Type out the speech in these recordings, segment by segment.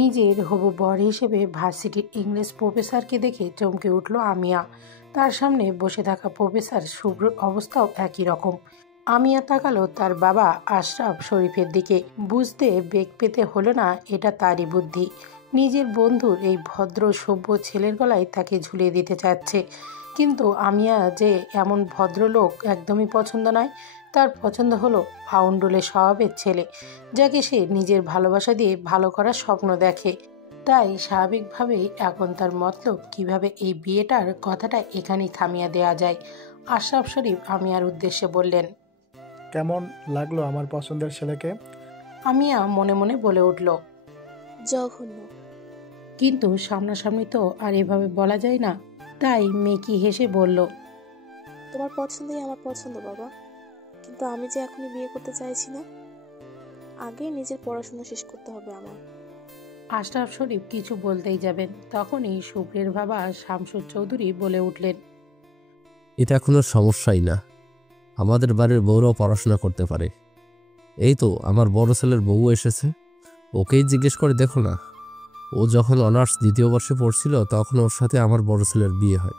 নিজের হবু বর হিসেবে ভার্সিটির ইংলিশ প্রফেসরকে দেখে চমকে উঠল আমিয়া। তার সামনে বসে থাকা প্রফেসর শুভ্রর অবস্থাও একই রকম। আমিয়া তাকালো তার বাবা আশরাফ শরীফের দিকে। বুঝতে বেগ পেতে হলো না এটা তারই বুদ্ধি। নিজের বন্ধুর এই ভদ্র সভ্য ছেলের গলায় তাকে ঝুলিয়ে দিতে চাচ্ছে। কিন্তু আমিয়া যে এমন ভদ্রলোক একদমই পছন্দ নয়। তার পছন্দ হলো ফাউন্ডুলে স্বভাবের ছেলে, যাকে সে নিজের ভালোবাসা দিয়ে ভালো করার স্বপ্ন দেখে। তাই স্বাভাবিকভাবেই এখন তার মতলব কিভাবে এই বিয়েটার কথাটা এখানেই থামিয়ে দেওয়া যায়। আশরাফ শরীফ আমিয়ার উদ্দেশ্যে বললেন, কেমন লাগলো আমার পছন্দের ছেলেকে? আমিয়া মনে মনে বলে উঠল, জঘন্য। কিন্তু সামনাসামনি তো আর এভাবে বলা যায় না। তাই মেকি হেসে বলল, তোমার পছন্দই আমার পছন্দ বাবা, কিন্তু আমি যে এখনই বিয়ে করতে চাইছি না। আগে নিজের পড়াশোনা শেষ করতে হবে আমার। আশরাফ শরীফ কিছু বলতেই যাবেন, তখনই শুভ্রের বাবা শামসুর চৌধুরী বলে উঠলেন, এটা কোনো সমস্যাই না, আমাদের বাড়ির বউরাও পড়াশোনা করতে পারে। এই তো আমার বড় ছেলের বউ এসেছে, ওকেই জিজ্ঞেস করে দেখো না। ও যখন অনার্স দ্বিতীয় বর্ষে পড়ছিল তখন ওর সাথে আমার বড় ছেলের বিয়ে হয়।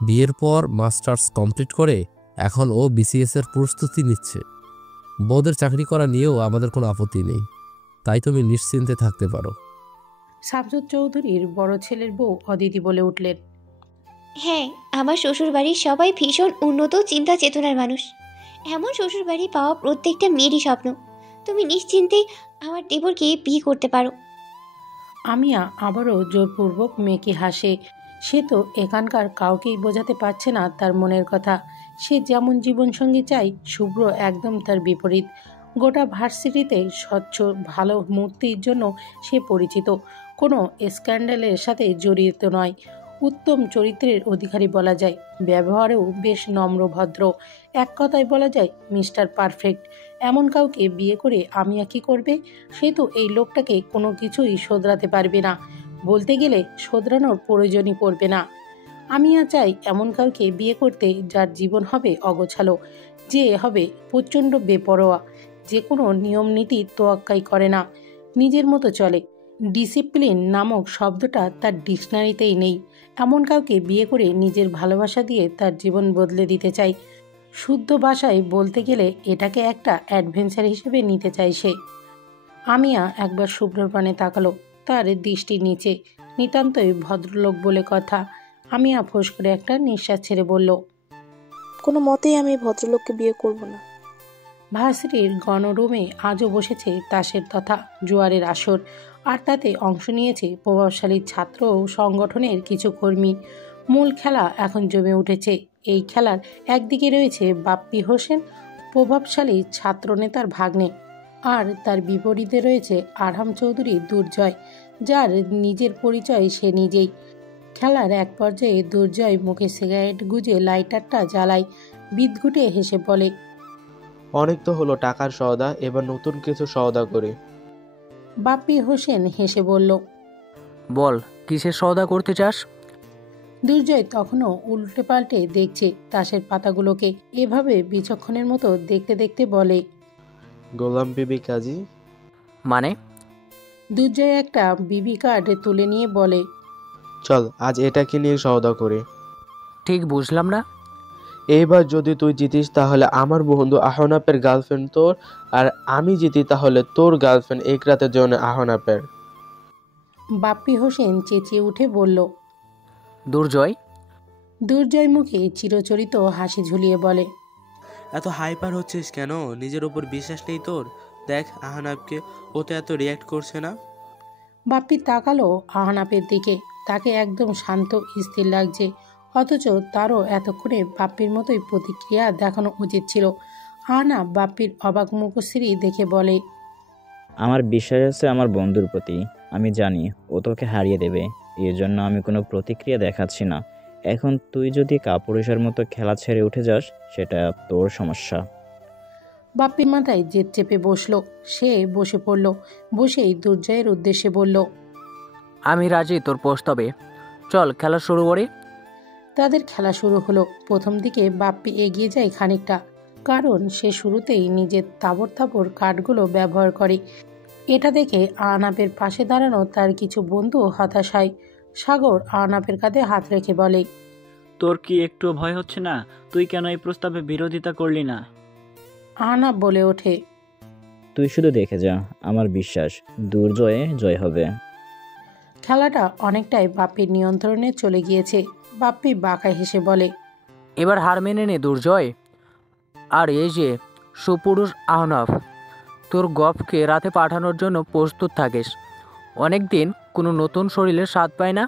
বিয়ের পর মাস্টার্স কমপ্লিট করে এখন ও বিসিএস এর প্রস্তুতি নিচ্ছে। বউদের চাকরি করা নিয়েও আমাদের কোনো আপত্তি নেই, তাই তুমি নিশ্চিন্তে থাকতে পারো। শামসুর চৌধুরীর বড় ছেলের বউ অদিতি বলে উঠলেন, হ্যাঁ, আমার শ্বশুর বাড়ির সবাই ভীষণ উন্নত চিন্তা চেতনার মানুষ। এমন শ্বশুর বাড়ি পাওয়া প্রত্যেকটা মেয়েরই স্বপ্ন। তুমি নিশ্চিন্তে আমার দেবরকে বিয়ে করতে পারো। আমিয়া আবারও জোরপূর্বক মেয়েকে হাসে। সে তো এখানকার কাউকেই বোঝাতে পারছে না তার মনের কথা। সে যেমন জীবনসঙ্গী চায়, শুভ্র একদম তার বিপরীত। গোটা ভার্সিটিতে স্বচ্ছ ভালো মূর্তির জন্য সে পরিচিত, কোনো স্ক্যান্ডালের সাথে জড়িত নয়। উত্তম চরিত্রের অধিকারী বলা যায়, ব্যবহারেও বেশ নম্র ভদ্র। এক কথায় বলা যায় মিস্টার পারফেক্ট। এমন কাউকে বিয়ে করে আমিয়া কি করবে? সে তো এই লোকটাকে কোনো কিছুই শোধরাতে পারবে না। বলতে গেলে শোধরানোর প্রয়োজনই পড়বে না। আমিয়া চাই এমন কাউকে বিয়ে করতে যার জীবন হবে অগোছালো, যে হবে প্রচণ্ড বেপরোয়া, যে কোনো নিয়ম নীতি তোয়াক্কাই করে না, নিজের মতো চলে। ডিসিপ্লিন নামক শব্দটা তার ডিকশনারিতেই নেই। এমন কাউকে বিয়ে করে নিজের ভালোবাসা দিয়ে তার জীবন বদলে দিতে চাই। শুদ্ধ ভাষায় বলতে গেলে এটাকে একটা অ্যাডভেঞ্চার হিসেবে নিতে চাই সে। আমিয়া একবার শুভ্রর পানে তাকালো, তার দৃষ্টি নিচে। নিতান্তই ভদ্রলোক বলে কথা। আমিয়া ফোঁস করে একটা নিঃশ্বাস ছেড়ে বলল, কোনো মতেই আমি এই ভদ্রলোককে বিয়ে করব না। ভার্সিটির গণরুমে আজও বসেছে তাসের তথা জোয়ারের আসর, আর তাতে অংশ নিয়েছে প্রভাবশালী ছাত্র সংগঠনের কিছু কর্মী। মূল খেলা এখন জমে উঠেছে। এই খেলার একদিকে রয়েছে বাপ্পি হোসেন, প্রভাবশালী ছাত্রনেতার ভাগ্নে, আর তার বিপরীতে রয়েছে আরহাম চৌধুরী দুর্জয়, যার নিজের পরিচয় সে নিজেই। খেলার এক পর্যায়ে দুর্জয় মুখে সিগারেট গুজে লাইটারটা জ্বালায়, বিদঘুটে হেসে বলে, অনেক তো হলো টাকার সওদা, এবার নতুন কিছু সওদা করি। বাপ্পি হোসেন হেসে বলল, বল কিসের সওদা করতে চাস? দুর্জয় তখনও উল্টে পাল্টে দেখছে তাসের পাতাগুলোকে। এভাবে বিচক্ষণের মতো দেখতে দেখতে বলে, গোলাম বিবি কাজী। মানে? দুর্জয় একটা বিবি কার্ড তুলে নিয়ে বলে, চল আজ এটাকে নিয়ে সওদা করি। ঠিক বুঝলাম না। এইবার যদি তুই জিতিস তাহলে আমার বন্ধু আহনাপের গার্লফ্রেন্ড তোর, আর আমি জিতি তাহলে তোর গার্লফ্রেন্ড এক রাতের জন্য আহনাপের। বাপ্পি হোসেন চেঁচিয়ে উঠে বলল। দুর্জয়? দুর্জয় মুখে চিরচরিত হাসি ঝুলিয়ে বলে, এত হাইপার হচ্ছিস কেন? নিজের উপর বিশ্বাস নেই তোর? দেখ আহনাবকে, ও তো এত রিয়াক্ট করছে না। বাপ্পি তাকালো আহনাপের দিকে। তাকে একদম শান্ত স্থির লাগছে, অথচ তারও এতক্ষণে বাপ্পির মতোই প্রতিক্রিয়া দেখানো উচিত ছিল। আহনাপ বাপ্পির অবাক মুখশ্রী দেখে বলে, আমার বিশ্বাস আছে আমার বন্ধুর প্রতি। আমি জানি ও তোকে হারিয়ে দেবে, এর জন্য আমি কোনো প্রতিক্রিয়া দেখাচ্ছি না। এখন তুই যদি কাপুরুষের মতো খেলা ছেড়ে উঠে যাস সেটা তোর সমস্যা। বাপ্পির মাথায় জেদ চেপে বসলো। সে বসে পড়ল। বসেই দুর্জয়ের উদ্দেশ্যে বলল, আমি রাজি তোর প্রস্তাবে, চল খেলা শুরু করি। তাদের খেলা শুরু হলো। প্রথম দিকে বাপ্পি এগিয়ে যায় খানিকটা, কারণ সে শুরুতেই নিজের তাবড় তাবড় কার্ডগুলো ব্যবহার করে। এটা দেখে আহনাফের পাশে দাঁড়ানো তার কিছু বন্ধু হতাশ হয়। সাগর আহনাফের কাঁধে হাত রেখে বলে, তোর কি একটু ভয় হচ্ছে না? তুই কেন এই প্রস্তাবে বিরোধিতা করলি না? আহনাফ বলে ওঠে, তুই শুধু দেখে যা, আমার বিশ্বাস দুর্জয়ে জয় হবে। খেলাটা অনেকটাই বাপ্পির নিয়ন্ত্রণে চলে গিয়েছে। বাপ্পি বাঁকা হেসে বলে, এবার হার মেনে নে দুর্জয়। আর এই যে সুপুরুষ আহনাফ, তোর গফকে রাতে পাঠানোর জন্য প্রস্তুত থাকিস। অনেক দিন কোনো নতুন শরীরের স্বাদ পায় না।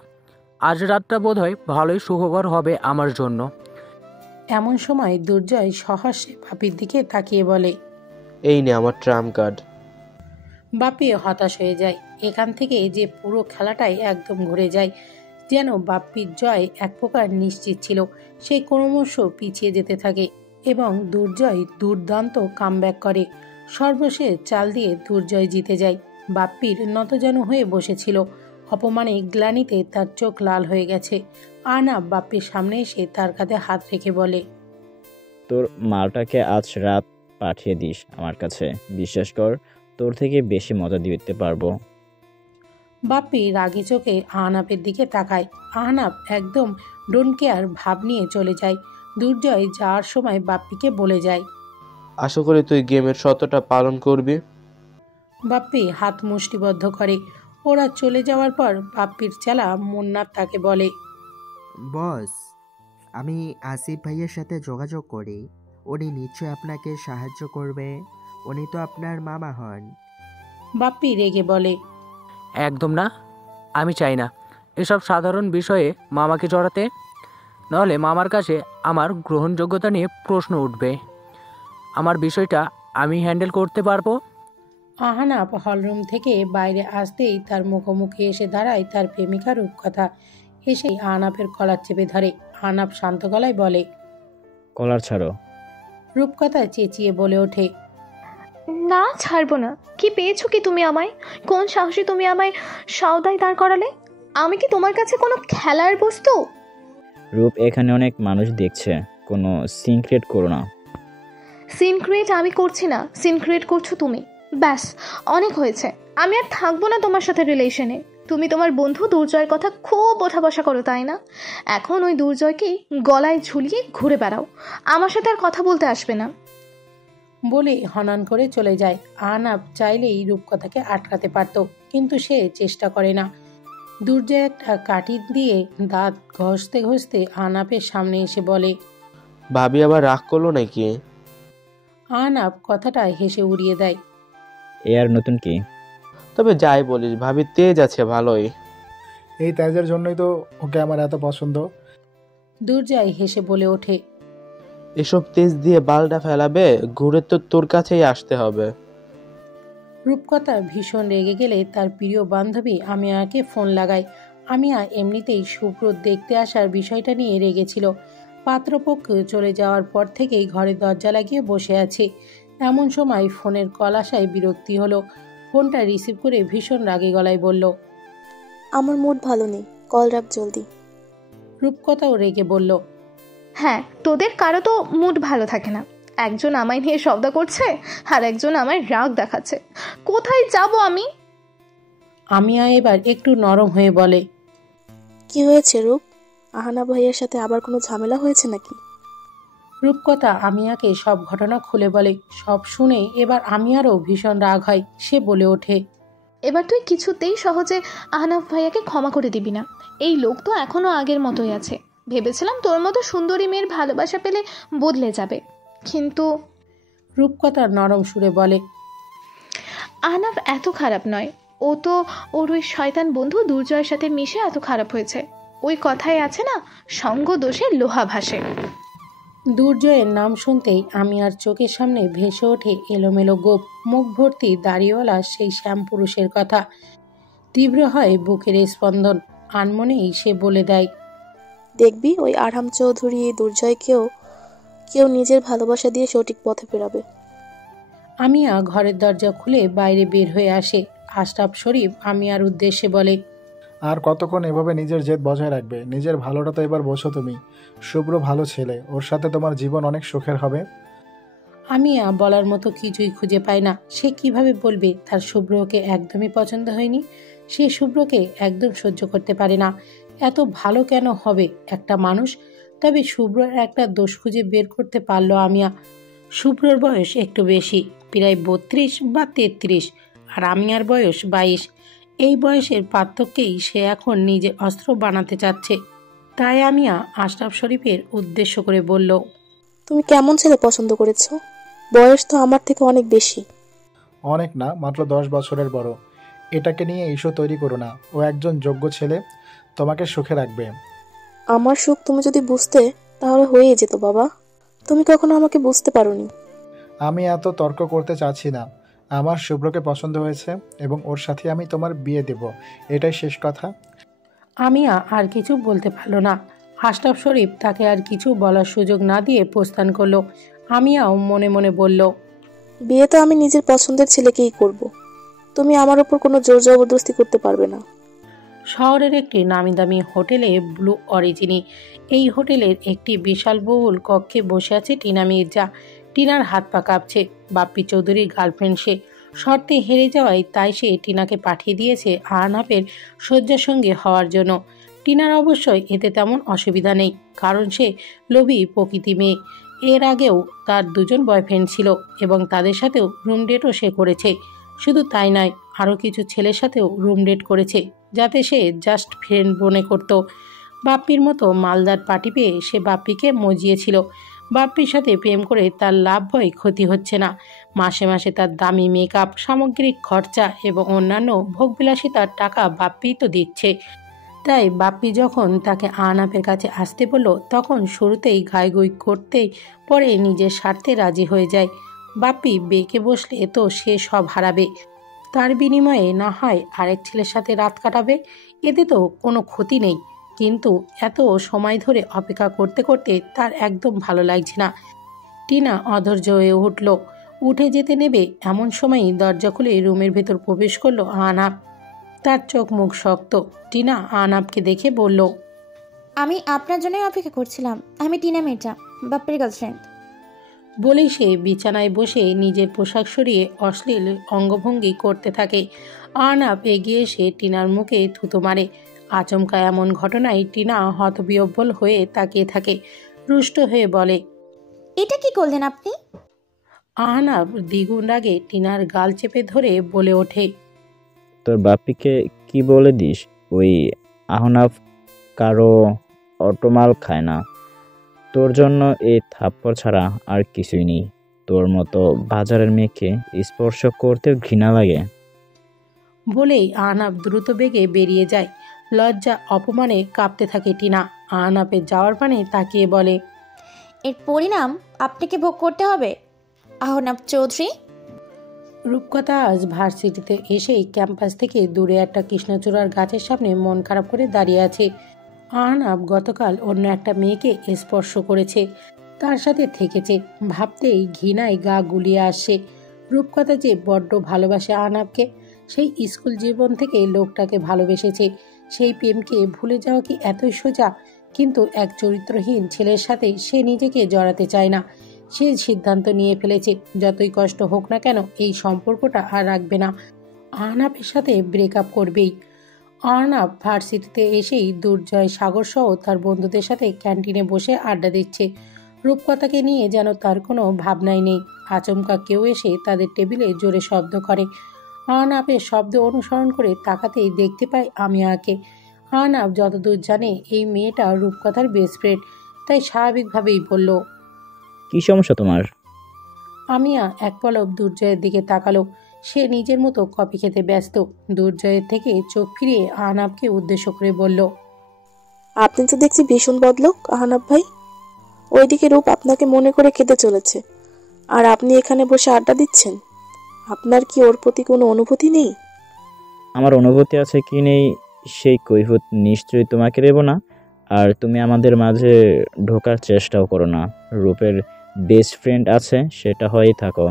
আজ রাতটা বোধহয় ভালোই সুখকর হবে আমার জন্য। এমন সময় দুর্জয় সহাস্যে বাপ্পির দিকে তাকিয়ে বলে, এই নে আমার ট্রাম্প কার্ড। বাপ্পি হতাশ হয়ে যায়। এখান থেকে যে পুরো খেলাটাই একদম ঘুরে যায়। যেন বাপ্পির জয় এক প্রকার নিশ্চিত ছিল। সে ক্রমশ পিছিয়ে যেতে থাকে এবং দুর্জয় দুর্দান্ত কামব্যাক করে। সর্বশেষ চাল দিয়ে দুর্জয় জিতে যায়। বাপ্পির নতজানু হয়ে বসেছিল। অপমানে গ্লানিতে তার চোখ লাল হয়ে গেছে। আহনাফ বাপ্পির সামনে এসে তার কাঁধে হাত রেখে বলে, তোর মালটাকে আজ রাত পাঠিয়ে দিস আমার কাছে। বিশ্বাস কর, তোর থেকে বেশি মজা দিতে পারবো। বাপ্পি রাগী চোখে আহনাফের দিকে তাকায়। আহনাফ একদম ডোন্ট কেয়ার ভাব নিয়ে চলে যায়। দুর্জয় যাওয়ার সময় বাপ্পিকে বলে যায়, আশা করি তুই গেমের শর্তটা পালন করবি। বাপ্পি হাত মুষ্টিবদ্ধ করে। ওরা চলে যাওয়ার পর বাপ্পির চেলা মুন্নার তাকে বলে, বস, আমি আসিফ ভাইয়ের সাথে যোগাযোগ করি। উনি নিশ্চয় আপনাকে সাহায্য করবে। উনি তো আপনার মামা হন। বাপ্পি রেগে বলে, একদম না, আমি চাই না এসব সাধারণ বিষয়ে মামাকে জড়াতে। নাহলে মামার কাছে আমার গ্রহণযোগ্যতা নিয়ে প্রশ্ন উঠবে। আমার বিষয়টা আমি হ্যান্ডেল করতে পারবো। আহনাফ হলরুম থেকে বাইরে আসতেই তার মুখোমুখি এসে দাঁড়ায় তার প্রেমিকা রূপকথা। এসেই আহনাফের কলার চেপে ধরে। আহনাফ শান্ত গলায় বলে, কলার ছাড়ো। রূপকথা চেঁচিয়ে বলে ওঠে, না, ছাড়বো না। কি পেয়েছো কি তুমি আমায়? কোন সাহসী তুমি আমায় সওদায় দাঁড় করালে? আমি কি তোমার কাছে কোনো খেলার বস্তু? রূপ, এখানে অনেক মানুষ দেখছে, কোনো সিন ক্রিয়েট করো না। সিন ক্রিয়েট আমি করছি না, সিন ক্রিয়েট করছো তুমি। ব্যাস, অনেক হয়েছে। আমি আর থাকবো না তোমার সাথে রিলেশনে। তুমি তোমার বন্ধু দুর্জয়ের কথা খুব ওঠা বসা করো, তাই না? এখন ওই দুর্জয়কেই গলায় ঝুলিয়ে ঘুরে বেড়াও। আমার সাথে আর কথা বলতে আসবে না। বলে হনন করে চলে যায়। আহনাফ চাইলেই রূপকথাকে আটকাতে পারত, কিন্তু সে চেষ্টা করে না। দুর্জয় একটা কাঠি দিয়ে দাঁত ঘষতে ঘষতে আহনাফের সামনে এসে বলে, ভাবি আবার রাগ করলো নাকি? আহনাফ কথাটা হেসে উড়িয়ে দেয়। এ আর নতুন কি? তবে যাই বলিস, ভাবি তেজ আছে ভালোই। এই তেজের জন্যই তো ওকে আমার এত পছন্দ। দুর্জয় হেসে বলে ওঠে, এসব তেজ দিয়ে বালটা ফেলাবে? ঘুরে তো তোর কাছেই আসতে হবে। রূপকথা ভীষণ রেগে গেলে তার প্রিয় বান্ধবী আমিয়াকে ফোন লাগায়। আমিয়া এমনিতেই শুভ্র দেখতে আসার বিষয়টা নিয়ে রেগেছিল। পাত্রপক্ষ চলে যাওয়ার পর থেকেই ঘরে দরজা লাগিয়ে বসে আছে। এমন সময় ফোনের কল আসায় বিরক্তি হলো। ফোনটা রিসিভ করে ভীষণ রাগে গলায় বলল, আমার মুড ভালো নেই, কল রাখ জলদি। রূপকথাও রেগে বলল, হ্যাঁ, তোদের কারো তো মুড ভালো থাকে না। একজন আমায় নিয়ে শব্দ করছে আর একজন আমায় রাগ দেখাচ্ছে। কোথায় যাব আমি? আমিয়া এবার একটু নরম হয়ে বলে, কি হয়েছে রূপ? আহানা ভাইয়ের সাথে আবার কোনো ঝামেলা হয়েছে নাকি? রূপকথা আমিয়াকে সব ঘটনা খুলে বলে। সব শুনে এবার আমিয়ারও ভীষণ রাগ হয়। সে বলে ওঠে, এবার তুই কিছুতেই সহজে আহনাফ ভাইয়াকে ক্ষমা করে দিবি না। এই লোক তো এখনো আগের মতোই আছে। ভেবেছিলাম তোর মতো সুন্দরী মেয়ের ভালোবাসা পেলে বদলে যাবে, কিন্তু রূপকথা নরম সুরে বলে, আহনাফ এত খারাপ নয়। ও তো ওর ওই শয়তান বন্ধু দুর্জয়ের সাথে মিশে এত খারাপ হয়েছে। ওই কথাই আছে না, সঙ্গ দোষে লোহা ভাসে। দুর্জয়ের নাম শুনতেই আমিয়ার চোখের সামনে ভেসে ওঠে এলোমেলো গোপ, মুখ ভর্তি দাড়িওয়ালা সেই শ্যামপুরুষের কথা। তীব্র হয় বুকের স্পন্দন। আনমনেই সে বলে দেয়, দেখবি ওই আরহাম চৌধুরী দুর্জয়কেও কেউ নিজের ভালোবাসা দিয়ে সঠিক পথে ফেরাবে। আমিয়া ঘরের দরজা খুলে বাইরে বের হয়ে আসে। আশরাফ শরীফ আমিয়ার উদ্দেশ্যে বলে, আর কতক্ষণ এভাবে নিজের জেদ বজায় রাখবে? নিজের ভালোটা তো এবার বোঝো তুমি। শুভ্র ভালো ছেলে, ওর সাথে তোমার জীবন অনেক সুখের হবে। আমিয়া বলার মতো কিছুই খুঁজে পায় না। সে কিভাবে বলবে তার শুভ্রকে একদমই পছন্দ হয়নি? সে শুভ্রকে একদম সহ্য করতে পারে না। এত ভালো কেন হবে একটা মানুষ? তবে শুভ্রর একটা দোষ খুঁজে বের করতে পারলো আমিয়া। শুভ্রর বয়স একটু বেশি, প্রায় 32 বা 33, আর আমিয়ার বয়স 22। এই বয়সের পার্থক্যেই সে এখন নিজের অস্ত্র বানাতে চাচ্ছে। তাই আমিয়া আশরাফ শরীফের উদ্দেশ্য করে বলল, তুমি কেমন ছেলে পছন্দ করেছো? বয়স তো আমার থেকে অনেক বেশি। অনেক না, মাত্র 10 বছরের বড়। এটাকে নিয়ে ইস্যু তৈরি করো না। ও একজন যোগ্য ছেলে, তোমাকে সুখে রাখবে। আমার সুখ তুমি যদি বুঝতে তাহলে হয়ে যেত বাবা। তুমি কখনো আমাকে বুঝতে পারোনি। আমি এত তর্ক করতে চাচ্ছি না। আমার শুভ্রকে পছন্দ হয়েছে এবং ওর সাথে আমি তোমার বিয়ে দেব, এটাই শেষ কথা। আমিয়া আর কিছু বলতে পারল না। আশরাফ শরীফ তাকে আর কিছু বলার সুযোগ না দিয়ে প্রস্থান করলো। আমিয়াও মনে মনে বলল, বিয়ে তো আমি নিজের পছন্দের ছেলেকেই করব। তুমি আমার উপর কোনো জোর জবরদস্তি করতে পারবে না। শহরের একটি নামিদামি হোটেলে ব্লু অরিজিনি। এই হোটেলের একটি বিশাল বহুল কক্ষে বসে আছে টিনা মির্জা। টিনার হাত পা কাঁপছে। বাপ্পি চৌধুরীর গার্লফ্রেন্ড সে। শর্তে হেরে যাওয়ায় তাই সে টিনাকে পাঠিয়ে দিয়েছে আহনাফের শয্যাসঙ্গী হওয়ার জন্য। টিনার অবশ্যই এতে তেমন অসুবিধা নেই, কারণ সে লোভী প্রকৃতি মেয়ে। এর আগেও তার 2জন বয়ফ্রেন্ড ছিল এবং তাদের সাথেও রুম ডেটও সে করেছে। শুধু তাই নয়, আরও কিছু ছেলের সাথেও রুম ডেট করেছে, যাতে সে জাস্ট ফ্রেন্ড মনে করত। বাপ্পির মতো মালদার পার্টি পেয়ে সে বাপ্পিকে মজিয়েছিল। বাপ্পির সাথে প্রেম করে তার লাভ হয় ক্ষতি হচ্ছে না। মাসে মাসে তার দামি মেকআপ, সামগ্রিক খরচা এবং অন্যান্য ভোগবিলাসিতার টাকা বাপ্পিই তো দিচ্ছে। তাই বাপ্পি যখন তাকে আহনাফের কাছে আসতে বলল, তখন শুরুতেই গাইগুই করতেই পরে নিজের স্বার্থে রাজি হয়ে যায়। বাপ্পি বেঁকে বসলে তো সে সব হারাবে। তার বিনিময়ে না হয় আরেক ছেলের সাথে রাত কাটাবে, এতে তো কোনো ক্ষতি নেই। কিন্তু এত সময় ধরে অপেক্ষা করতে করতে তার একদম ভালো লাগছে না। টিনা অধৈর্য হয়ে উঠল। উঠে যেতে নেবে এমন সময়ই দরজা খুলে রুমের ভেতর প্রবেশ করলো আহনাফ। তার চোখ মুখ শক্ত। টিনা আহনাফকে দেখে বলল, আমি আপনার জন্যই অপেক্ষা করছিলাম। আমি টিনা মির্জা, বাপ্পির গার্লফ্রেন্ড। বলেই সে বিছানায় বসে নিজের পোশাক সরিয়ে অশ্লীল অঙ্গভঙ্গি করতে থাকে। আহনাফ এগিয়ে এসে টিনার মুখে থুতো মারে। আচমকা এমন ঘটনায় টিনা হতবিহ্বল হয়ে তাকিয়ে থাকে। রুষ্ট হয়ে বলে, এটা কি করলেন আপনি? আহনাফ দ্বিগুণ রাগে টিনার গাল চেপে ধরে বলে ওঠে, তোর বাপ্পিকে কি বলে দিস? ওই আহনাফ কারো অটোমাল খায় না। তোর জন্য এই থাপ্পড় ছাড়া আর কিছুই নেই। তোর মতো বাজারের মেয়েকে স্পর্শ করতেও ঘৃণা লাগে। বলেই আহনাফ দ্রুত বেগে বেরিয়ে যায়। লজ্জা অপমানে কাঁপতে থাকে টিনা। আহনাফের যাওয়ার পানে তাকিয়ে বলে, এর পরিণাম আপনাকে ভোগ করতে হবে আহনাফ চৌধুরী। রূপকথা আজ ভার্সিটিতে এসেই ক্যাম্পাস থেকে দূরে একটা কৃষ্ণচূড়ার গাছের সামনে মন খারাপ করে দাঁড়িয়ে আছে। আহনাফ গতকাল অন্য একটা মেয়েকে স্পর্শ করেছে, তার সাথে থেকেছে। ভাবতেই ঘৃণায় গা গুলিয়ে আসছে। রূপকথা যে বড্ড ভালোবাসে আহনাফকে। সেই স্কুল জীবন থেকে লোকটাকে ভালোবেসেছে। সেই প্রেমকে ভুলে যাওয়া কি এতই সোজা? কিন্তু এক চরিত্রহীন ছেলের সাথে সে নিজেকে জড়াতে চায় না। সে সিদ্ধান্ত নিয়ে ফেলেছে, যতই কষ্ট হোক না কেন এই সম্পর্কটা আর রাখবে না। আহনাফের সাথে ব্রেকআপ করবেই। আহনাফ ভার্সিটিতে এসেই দুর্জয়, সাগর সহ তার বন্ধুদের সাথে ক্যান্টিনে বসে আড্ডা দিচ্ছে। রূপকথাকে নিয়ে যেন তার কোনো ভাবনাই নেই। আচমকা কেউ এসে তাদের টেবিলে জোরে শব্দ করে। আহনাফের শব্দ অনুসরণ করে তাকাতেই দেখতে পায় আমিয়াকে। আহনাফ যতদূর জানে এই মেয়েটা রূপকথার বেস্ট ফ্রেন্ড, তাই স্বাভাবিকভাবেই বলল, কি সমস্যা তোমার? আমিয়া এক পলক দুর্জয়ের দিকে তাকালো। সে নিজের মতো কফি খেতে ব্যস্ত। দুর্জয়ের থেকে চোখ ফিরিয়ে আহনাফকে উদ্দেশ্য করে বলল, আপনি তো দেখছি ভীষণ বদলোক আহনাফ ভাই। ওইদিকে রূপ আপনাকে মনে করে খেতে চলেছে, আর আপনি এখানে বসে আড্ডা দিচ্ছেন। আপনার কি ওর প্রতি কোনো অনুভূতি নেই? আমার অনুভূতি আছে কি নেই সেই কৈফিয়ত নিশ্চয়ই তোমাকে দেব না। আর তুমি আমাদের মাঝে ঢোকার চেষ্টাও করো না। রূপের বেস্ট ফ্রেন্ড আছে, সেটা হয়েই থাকো।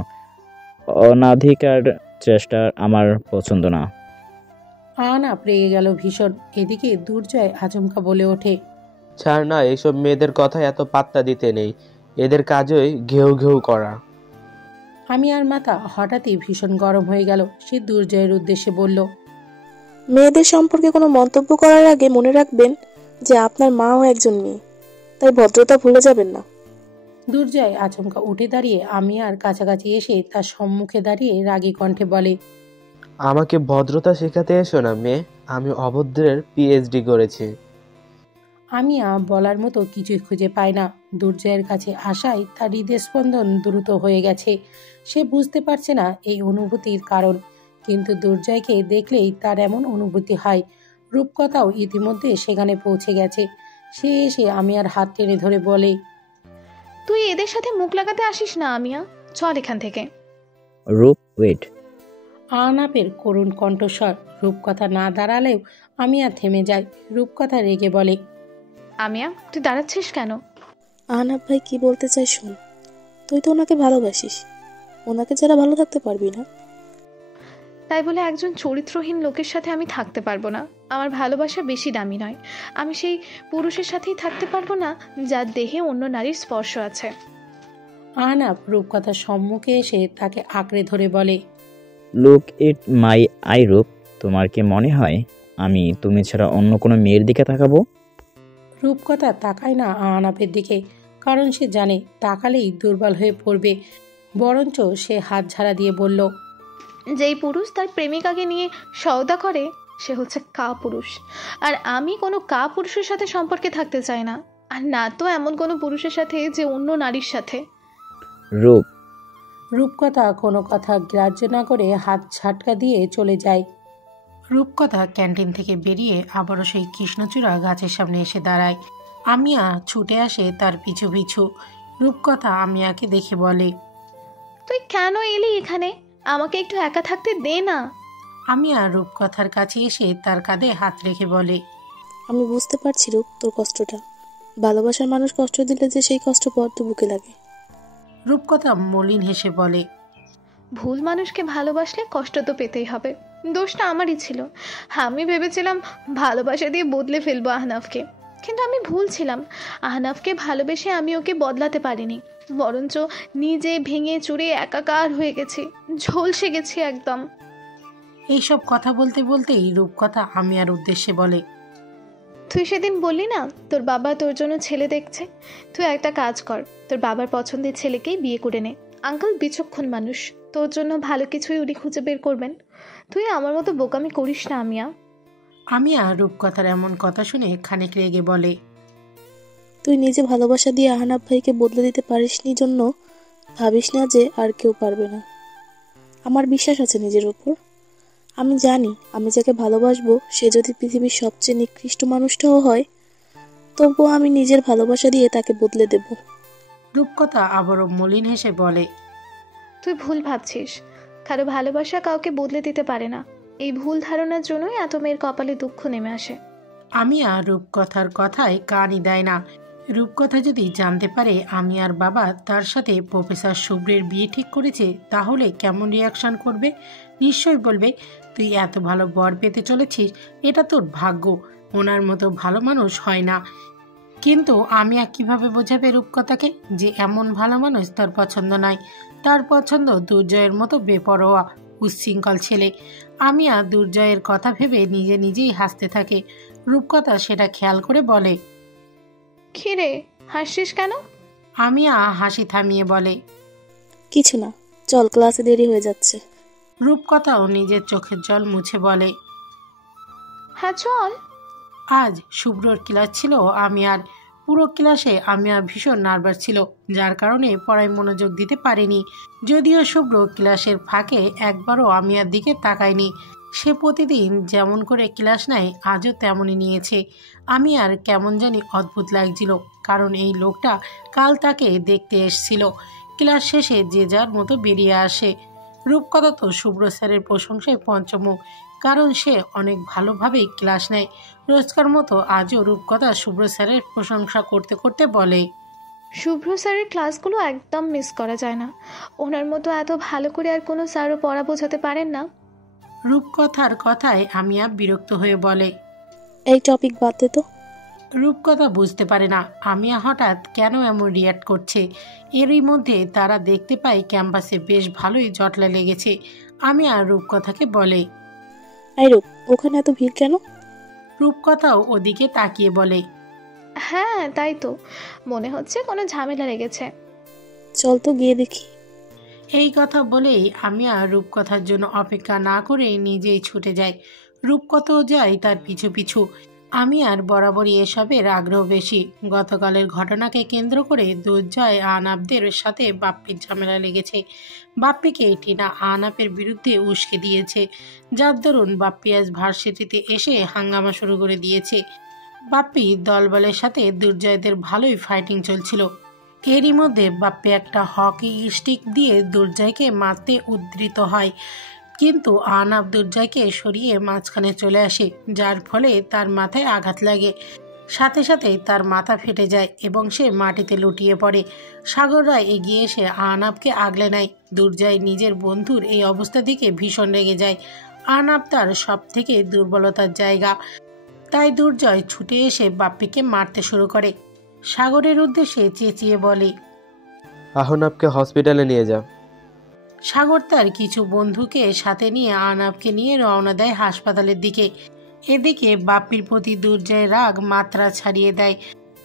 অনাধিকার চেষ্টা আমার পছন্দ না। আহনাফ রেগে গেল ভীষণ। এদিকে দুর্জয় আচমকা বলে ওঠে, ছাড় না, এইসব মেয়েদের কথা এত পাত্তা দিতে নেই। এদের কাজই ঘেউ ঘেউ করা। আমিয়ার মাথা হঠাৎই ভীষণ গরম হয়ে গেল। সে দুর্জয়ের উদ্দেশ্যে বলল, মেয়েদের সম্পর্কে কোনো মন্তব্য করার আগে মনে রাখবেন যে আপনার মাও একজন মেয়ে, তাই ভদ্রতা ভুলে যাবেন না। দুর্জয় আচমকা উঠে দাঁড়িয়ে আমিয়ার কাছাকাছি এসে তার সম্মুখে দাঁড়িয়ে রাগী কণ্ঠে বলে, আমাকে ভদ্রতা শেখাতে এসো না মেয়ে, আমি অভদ্রের পিএইচডি করেছি। আমিয়া বলার মতো কিছুই খুঁজে পায় না। দুর্জয়ের কাছে আসায় তার হৃদয় স্পন্দন দ্রুত হয়ে গেছে। সে বুঝতে পারছে না এই অনুভূতির কারণ, কিন্তু দুর্জয়কে দেখলেই তার এমন অনুভূতি হয়। রূপকথাও ইতিমধ্যে সেখানে পৌঁছে গেছে। সে এসে আমিয়ার হাত টেনে ধরে বলে, তুই এদের সাথে মুখ লাগাতে আসিস না আমিয়া, চল এখান থেকে। রূপ ওয়েট। আহনাফের করুণ কণ্ঠস্বর। রূপকথা না দাঁড়ালেও আমিয়া থেমে যায়। রূপকথা রেগে বলে, আমিয়া তুই দাঁড়াচ্ছিস কেন? আহনাফ ভাই কি বলতে চাই শোন। তুই তো ওনাকে ভালোবাসিস, ওনাকে যারা ভালো থাকতে পারবি না। তাই বলে একজন চরিত্রহীন লোকের সাথে আমি থাকতে পারবো না। আমার ভালোবাসা বেশি দামি নয়। আমি সেই পুরুষের সাথেই থাকতে পারবো না যার দেহে অন্য নারীর স্পর্শ আছে। আহনাফ রূপকথার সম্মুখে এসে তাকে আঁকড়ে ধরে বলে, লুক ইট মাই আই রূপ, তোমার কি মনে হয় আমি তুমি ছাড়া অন্য কোনো মেয়ের দিকে তাকাবো? রূপকথা তাকায় না আহনাফের দিকে, কারণ সে জানে তাকালেই দুর্বল হয়ে পড়বে। বরঞ্চ সে হাত ঝাড়া দিয়ে বলল, যেই পুরুষ তার প্রেমিকাকে নিয়ে সওদা করে সে হচ্ছে কাপুরুষ। আর আমি কোনো কাপুরুষের সাথে সম্পর্কে থাকতে চাই না, আর না তো এমন কোনো পুরুষের সাথে যে অন্য নারীর সাথে। রূপ। রূপকথা কোনো কথা গ্রাহ্য না করে হাত ঝাটকা দিয়ে চলে যায়। রূপকথা ক্যান্টিন থেকে বেরিয়ে আবারও সেই কৃষ্ণচূড়া গাছের সামনে এসে দাঁড়ায়। আমিয়া ছুটে আসে তার পিছু পিছু। রূপকথা আমিয়াকে দেখে বলে, তুই কেন এলি এখানে? আমাকে একটু একা থাকতে দে না। আমিয়া রূপকথার কাছে এসে তার কাঁধে হাত রেখে বলে, আমি বুঝতে পারছি রূপ তোর কষ্টটা। ভালোবাসার মানুষ কষ্ট দিলে যে সেই কষ্ট বড্ড বুকে লাগে। রূপকথা মলিন হেসে বলে, ভুল মানুষকে ভালোবাসলে কষ্ট তো পেতেই হবে। দোষটা আমারই ছিল। আমি ভেবেছিলাম ভালোবাসা দিয়ে বদলে ফেলবো আহনাফকে, কিন্তু আমি ভুল ছিলাম। আহনাফকে ভালোবেসে আমি ওকে বদলাতে পারিনি, বরঞ্চ নিজে ভেঙে চুরে একাকার হয়ে গেছি, ঝলসে গেছি একদম। এইসব কথা বলতে বলতেই রূপকথা আমিয়ার উদ্দেশ্যে বলে, তুই সেদিন বললি না তোর বাবা তোর জন্য ছেলে দেখছে, তুই একটা কাজ কর, তোর বাবার পছন্দের ছেলেকেই বিয়ে করে নে। আঙ্কেল বিচক্ষণ মানুষ, তোর জন্য ভালো কিছুই উনি খুঁজে বের করবেন। তুই আমার মতো বোকামি করিস না আমিয়া। আমিয়া রূপকথার এমন কথা শুনে খানিক রেগে বলে, তুই নিজে ভালোবাসা দিয়ে আহনাফ ভাইকে বদলে দিতে পারিসনি জন্য ভাবিস না যে আর কেউ পারবে না। আমার বিশ্বাস আছে নিজের উপর। আমি জানি আমি যাকে ভালোবাসবো সে যদি পৃথিবীর সবচেয়ে নিকৃষ্ট মানুষটাও হয়, তবুও আমি নিজের ভালোবাসা দিয়ে তাকে বদলে দেব। রূপকথা আবারও মলিন হেসে বলে, তুই ভুল ভাবছিস। কারো ভালোবাসা কাউকে বদলে দিতে পারে না। এই ভুল ধারণার জন্যই এত মেয়ের কপালে দুঃখ নেমে আসে। আমিয়া রূপকথার কথায় কানই দেয় না। রূপকথা যদি জানতে পারে আমিয়ার বাবা তার সাথে প্রফেসর শুভ্রের বিয়ে ঠিক করেছে, তাহলে কেমন রিয়াকশন করবে? নিশ্চয়ই বলবে, তুই এত ভালো বর পেতে চলেছিস, এটা তোর ভাগ্য, ওনার মতো ভালো মানুষ হয় না। কিন্তু আমিয়া কিভাবে বোঝাবে রূপকথাকে যে এমন ভালো মানুষ তার পছন্দ নয়? তার পছন্দ দুর্জয়ের মতো বেপরোয়া উচ্ছৃঙ্খল ছেলে। আমিয়া দুর্জয়ের কথা ভেবে নিজে নিজেই হাসতে থাকে। রূপকথা সেটা খেয়াল করে বলে, কি রে হাসছিস কেন? আমিয়া হাসি থামিয়ে বলে, কিছু না, চল ক্লাসে দেরি হয়ে যাচ্ছে। রূপকথাও নিজের চোখের জল মুছে বলে, হ্যাঁ চল। আজ শুভ্রর ক্লাস ছিল আমিয়ার। পুরো ক্লাসে আমিয়া ভীষণ নার্ভাস ছিল, যার কারণে পড়ায় মনোযোগ দিতে পারেনি। যদিও শুভ্র ক্লাসের ফাঁকে একবারও আমিয়ার দিকে তাকায়নি। সে প্রতিদিন যেমন করে ক্লাস নেয় আজও তেমনই নিয়েছে। আমিয়ার কেমন জানি অদ্ভুত লাগছিল, কারণ এই লোকটা কাল তাকে দেখতে এসেছিল। ক্লাস শেষে যে যার মতো বেরিয়ে আসে। রূপকথা তো শুভ্র স্যারের প্রশংসায় পঞ্চমুখ, কারণ সে অনেক ভালোভাবেই ক্লাস নেয়। রোজকার মতো আজও রূপকথা শুভ্র স্যারের প্রশংসা করতে করতে বলে, শুভ্র স্যারের ক্লাসগুলো একদম মিস করা যায় না। ওনার মতো এত ভালো করে আর কোনো স্যারও পড়া বোঝাতে পারেন না। রূপকথার কথায় আমিয়া বিরক্ত হয়ে বলে, এই টপিক বাদ দে তো। রূপকথা বুঝতে পারে না আমিয়া হঠাৎ কেন এমন রিয়াক্ট করছে। এরই মধ্যে তারা দেখতে পায় ক্যাম্পাসে বেশ ভালোই জটলা লেগেছে। আমিয়া রূপকথাকে বলে, এই রূপ, ওখানে এত ভিড় কেন? রূপকথাও ওদিকে তাকিয়ে বলে, হ্যাঁ তাই তো, মনে হচ্ছে কোনো ঝামেলা লেগেছে। চল তো গিয়ে দেখি। এই কথা বলেই আমিয়া রূপকথার জন্য অপেক্ষা না করে নিজেই ছুটে যায়। রূপকথাও যায় তার পিছু পিছু। আমিয়ার বরাবরই এসবের আগ্রহ বেশি। গতকালের ঘটনাকে কেন্দ্র করে দুর্জয় আনাপদের সাথে বাপ্পির ঝামেলা লেগেছে। বাপ্পিকে টিনা আনাপের বিরুদ্ধে উস্কে দিয়েছে, যার দরুন বাপ্পি আজ ভার্সিটিতে এসে হাঙ্গামা শুরু করে দিয়েছে। বাপ্পি দলবলের সাথে দুর্জয়দের ভালোই ফাইটিং চলছিল। এরই মধ্যে বাপ্পি একটা হকি স্টিক দিয়ে দুর্জয়কে মারতে উদ্ধৃত হয়, কিন্তু আনাপ দুর্জয়কে সরিয়ে মাঝখানে চলে আসে, যার ফলে তার মাথায় আঘাত লাগে। সাথে সাথে তার মাথা ফেটে যায় এবং সে মাটিতে লুটিয়ে পড়ে। সাগররা এগিয়ে এসে আনাপকে আগলে নেয়। দুর্জয় নিজের বন্ধুর এই অবস্থা দেখে ভীষণ রেগে যায়। আনাপ তার সব থেকে দুর্বলতার জায়গা, তাই দুর্জয় ছুটে এসে বাপ্পিকে মারতে শুরু করে। সাগরের উদ্দেশ্যে চেঁচিয়ে বলে, আহনাবকে হসপিটালে নিয়ে যা। সাগর তার কিছু বন্ধুকে সাথে নিয়ে আনাবকে নিয়ে রওনা দেয় হাসপাতালের দিকে। এদিকে বাপ্পির প্রতি দুর্জয়ের রাগ মাত্রা ছাড়িয়ে দেয়।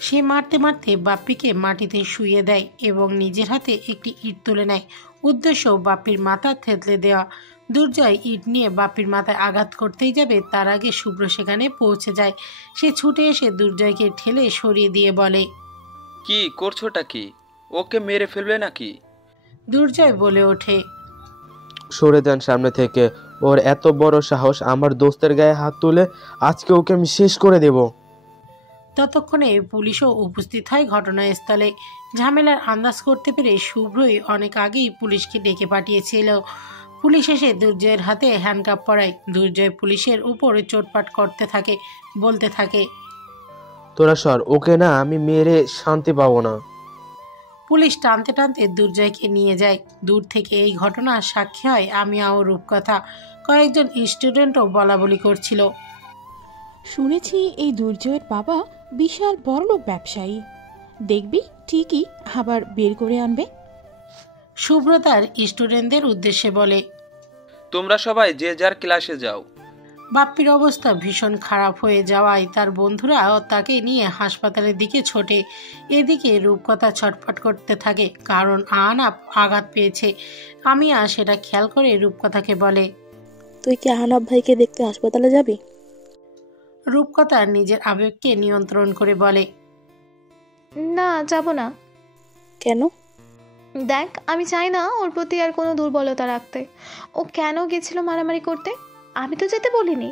সে মারতে মারতে বাপ্পিকে মাটিতে শুইয়ে দেয় এবং নিজের হাতে একটি ইট তুলে নেয়। উদ্দেশ্য বাপ্পির মাথা থেতলে দেওয়া। দুর্জয় ইট নিয়ে বাপ্পির মাথায় আঘাত করতেই যাবে, তার আগে শুভ্র সেখানে পৌঁছে যায়। সে ছুটে এসে দুর্জয়কে ঠেলে সরিয়ে দিয়ে বলে, কি করছোটা কি? ওকে মেরে ফেলবে নাকি? দুর্জয় বলে ওঠে, সরে যান সামনে থেকে। ওর এত বড় সাহস আমার দোস্তের গায়ে হাত তুলে, আজকে ওকে আমি শেষ করে দেব। ততক্ষণে পুলিশও উপস্থিত হয় ঘটনাস্থলে। ঝামেলার আন্দাজ করতে পেরে শুভ্রই অনেক আগেই পুলিশকে ডেকে পাঠিয়েছিল। পুলিশ এসে দুর্জয়ের হাতে হ্যান্ডকাপ পরায়। দুর্জয় পুলিশের উপর চোটপাট করতে থাকে, বলতে থাকে, তোরা সর, ওকে না আমি মেরে শান্তি পাবো না। পুলিশ টানতে টানতে দুর্জয়কে নিয়ে যায়। দূর থেকে এই ঘটনার সাক্ষী হয় আমিয়া ও রূপকথা। কয়েকজন স্টুডেন্টও বলাবলি করছিল, শুনেছি এই দুর্জয়ের বাবা বিশাল বড়লোক ব্যবসায়ী, দেখবি ঠিকই আবার বের করে আনবে। শুভ্রতার স্টুডেন্টদের উদ্দেশ্যে বলে, তোমরা সবাই যে যার ক্লাসে যাও। বাপ্পির অবস্থা ভীষণ খারাপ হয়ে যাওয়ায় তার বন্ধুরা তাকে নিয়ে হাসপাতালের দিকে ছোটে। এদিকে রূপকথা ছটফট করতে থাকে, কারণ আহনাব আঘাত পেয়েছে। আমিয়া সেটা খেয়াল করে রূপকথাকে বলে, তুই কি আহনাব ভাইকে দেখতে হাসপাতালে যাবি? রূপকথা নিজের আবেগকে নিয়ন্ত্রণ করে বলে, না যাব না। কেন? দেখ, আমি চাই না ওর প্রতি আর কোনো দুর্বলতা রাখতে। ও কেন গেছিল মারামারি করতে? আমি তো যেতে বলিনি।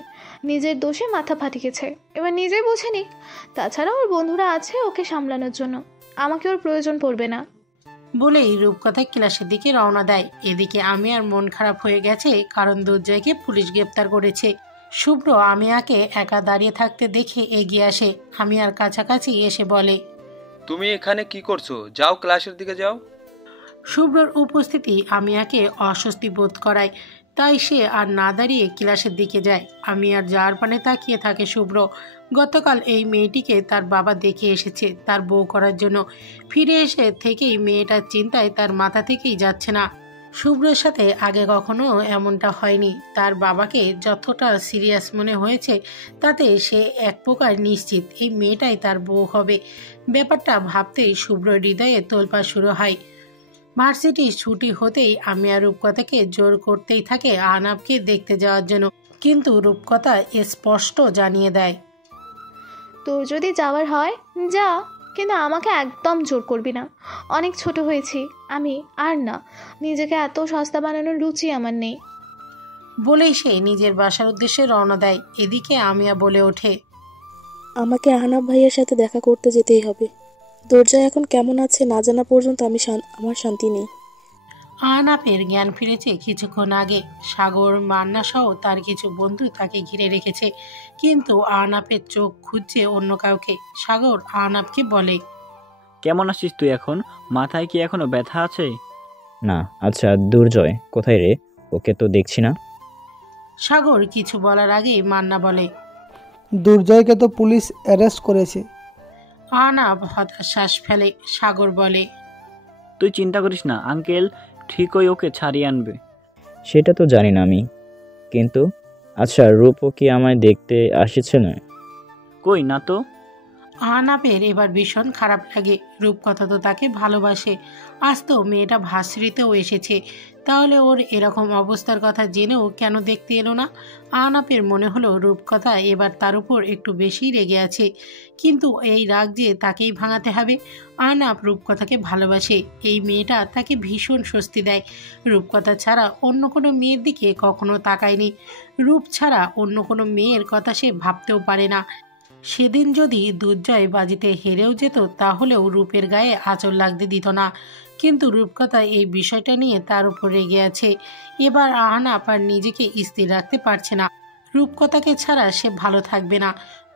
নিজের দোষে মাথা ফাটিয়েছে, এবার নিজেই বুঝে নিক। তাছাড়া ওর বন্ধুরা আছে ওকে সামলানোর জন্য, আমাকে ওর প্রয়োজন পড়বে না। বলেই রূপকথা ক্লাসের দিকে রওনা দেয়। এদিকে আমিয়ার মন খারাপ হয়ে গেছে, কারণ দুর্জয়কে পুলিশ গ্রেপ্তার করেছে। শুভ্র আমিয়াকে একা দাঁড়িয়ে থাকতে দেখে এগিয়ে আসে। আমিয়ার কাছাকাছি এসে বলে, তুমি এখানে কি করছো? যাও ক্লাসের দিকে যাও। শুভ্রর উপস্থিতি আমিয়াকে অস্বস্তি বোধ করায়, তাই সে আর না দাঁড়িয়ে ক্লাসের দিকে যায়। আমিয়ার যাওয়ার পানে তাকিয়ে থাকে শুভ্র। গতকাল এই মেয়েটিকে তার বাবা দেখে এসেছে তার বউ করার জন্য। ফিরে এসে থেকেই মেয়েটার চিন্তায় তার মাথা থেকেই যাচ্ছে না। শুভ্রের সাথে আগে কখনো এমনটা হয়নি। তার বাবাকে যতটা সিরিয়াস মনে হয়েছে, তাতে সে এক প্রকার নিশ্চিত এই মেয়েটাই তার বউ হবে। ব্যাপারটা ভাবতেই শুভ্র হৃদয়ে তোলপাড় শুরু হয়। ভার্সিটি ছুটি হতেই আমিয়া রূপকথাকে জোর করতেই থাকে আহনাবকে দেখতে যাওয়ার জন্য, কিন্তু রূপকথা স্পষ্ট জানিয়ে দেয়, তোর যদি যাওয়ার হয় যা, কিন্তু আমাকে একদম জোর করবি না। অনেক ছোট হয়েছি আমি, আর না, নিজেকে এত সস্তা বানানোর রুচি আমার নেই। বলেই সে নিজের বাসার উদ্দেশ্যে রওনা দেয়। এদিকে আমিয়া বলে ওঠে, আমাকে আহনাব ভাইয়ের সাথে দেখা করতে যেতেই হবে। দুর্জয় এখন কেমন আছে না জানা পর্যন্ত আমার শান্তি নেই। আহনাবের জ্ঞান ফিরেছে কিছুক্ষণ আগে। সাগর, মান্না সহ তার কিছু বন্ধু তাকে ঘিরে রেখেছে, কিন্তু আহনাবের চোখ খুঁজছে অন্য কাউকে। সাগর আহনাবকে বলে, কেমন আছিস তুই এখন? মাথায় কি এখনো ব্যথা আছে? না। আচ্ছা দুর্জয় কোথায় রে? ওকে তো দেখছি না। সাগর কিছু বলার আগেই মান্না বলে, দুর্জয়কে তো পুলিশ অ্যারেস্ট করেছে, আহনাব হতাশ শ্বাস ফেলে। সাগর বলে, তুই চিন্তা করিস না, আঙ্কেল ঠিকই ওকে ছাড়িয়ে আনবে। সেটা তো জানি না আমি, কিন্তু আচ্ছা রূপও কি আমায় দেখতে আসছে না? কই না তো। আহনাবের এবার ভীষণ খারাপ লাগে। রূপকথা তো তাকে ভালোবাসে, আজ তো মেয়েটা ভার্সিটিতেও এসেছে, তাহলে ওর এরকম অবস্থার কথা জেনেও কেন দেখতে এলো না? আহনাবের মনে হলো রূপকথা এবার তার উপর একটু বেশি রেগে আছে, কিন্তু এই রাগ যে তাকেই ভাঙাতে হবে। আহনাব রূপকথাকে ভালোবাসে, এই মেয়েটা তাকে ভীষণ স্বস্তি দেয়। রূপকথা ছাড়া অন্য কোনো মেয়ের দিকে কখনো তাকায়নি, রূপ ছাড়া অন্য কোনো মেয়ের কথা সে ভাবতেও পারে না। সেদিন যদি দুর্জয় বাজিতে হেরেও যেত তাহলেও রূপের গায়ে আঁচল লাগতে দিত না, কিন্তু রূপকথা এই বিষয়টা নিয়ে তার উপর রেগে আছে। এবার আহনাব আর নিজেকে স্থির রাখতে পারছে না। রূপকথাকে ছাড়া সে ভালো থাকবে না,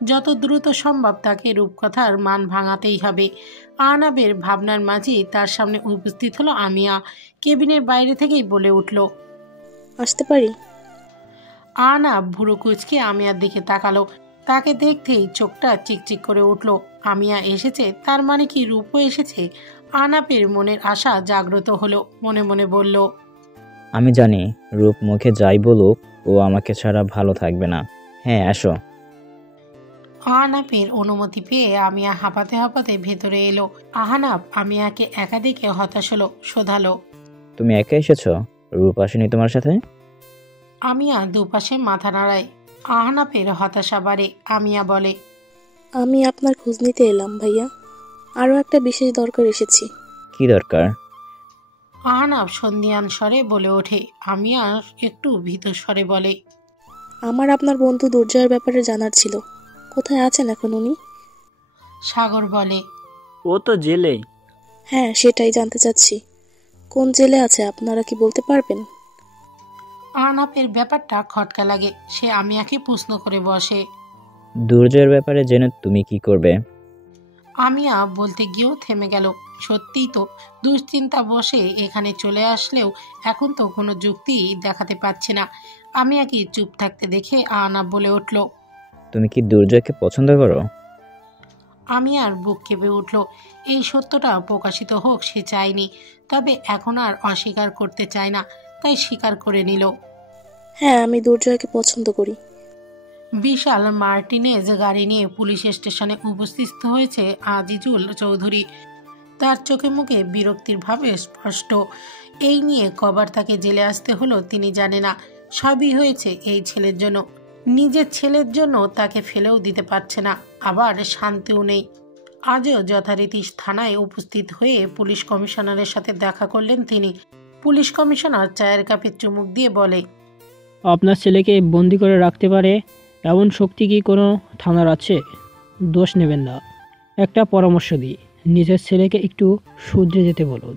যত দ্রুত সম্ভব তাকে রূপকথার মান ভাঙাতেই হবে। আহনাবের ভাবনার মাঝেই তার সামনে উপস্থিত হলো আমিয়া। কেবিনের বাইরে থেকেই বলে উঠল, আসতে পারি? আহনাব ভুরু কুঁচকে আমিয়ার দিকে তাকালো। তাকে দেখতেই চোখটা চিকচিক করে উঠল। আমিয়া এসেছে, তার মানে কি রূপও এসেছে? আহনাবের মনের আশা জাগ্রত হলো। মনে মনে বলল, আমি জানি রূপ মুখে যাই বলুক ও আমাকে ছাড়া ভালো থাকবে না। হ্যাঁ আসো। আহনাবের অনুমতি পেয়ে আমিয়া হাঁপাতে হাঁপাতে ভেতরে এলো। আহনাব আমিয়াকে একা দেখে হতাশ হলো, শোধালো, তুমি একা এসেছো? রূপ আসেনি তোমার সাথে? আমিয়া দুপাশে মাথা নাড়ায়। আহনাবের হতাশা বাড়ে। আমিয়া বলে, আমি আপনার খোঁজ নিতে এলাম ভাইয়া, আরও একটা বিশেষ দরকার এসেছি। কি দরকার? আহনাব সন্ধিয়ান স্বরে বলে ওঠে। আমিয়া একটু ভীত স্বরে বলে, আমার আপনার বন্ধু দুর্জয়ের ব্যাপারে জানার ছিল, কোথায় আছেন এখন উনি? সাগর বলে, ও তো জেলে। হ্যাঁ সেটাই জানতে চাচ্ছি, কোন জেলে আছে আপনারা কি বলতে পারবেন? আহনাবের ব্যাপারটা খটকা লাগে। সে আমিয়াকে প্রশ্ন করে বসে। দুর্জয়ের ব্যাপারে জেনে তুমি কি করবে? আমিয়া বলতে গিয়েও থেমে গেল। সত্যিই তো, দুশ্চিন্তা বসে এখানে চলে আসলেও এখন তো কোনো যুক্তি দেখাতে পারছে না। আমিয়াকে চুপ থাকতে দেখে আহনাব বলে উঠল, তুমি কি দুর্জয়কে পছন্দ করো? আমিয়ার বুক কেঁপে উঠল। এই সত্যটা প্রকাশিত হোক সে চায়নি, তবে এখন আর অস্বীকার করতে চায় না, তাই স্বীকার করে নিল। হ্যাঁ আমি দুর্জয়কে পছন্দ করি। বিশাল মার্টিনেজ গাড়ি নিয়ে পুলিশ স্টেশনে উপস্থিত হয়েছে আজিজুল চৌধুরী। তার চোখে মুখে বিরক্তির ভাবে স্পষ্ট। এই নিয়ে কবার তাকে জেলে আসতে হলো তিনি জানে না। সবই হয়েছে এই ছেলের জন্য। নিজের ছেলের জন্য তাকে ফেলেও দিতে পারছে না, আবার শান্তিও নেই। আজও যথারীতি থানায় উপস্থিত হয়ে পুলিশ কমিশনারের সাথে দেখা করলেন তিনি। পুলিশ কমিশনার চায়ের কাপে চুমুক দিয়ে বলে, আপনার ছেলেকে বন্দি করে রাখতে পারে এমন শক্তি কি কোনো থানার আছে? দোষ নেবেন না, একটা পরামর্শ দিই, নিজের ছেলেকে একটু শুধরে যেতে বলুন।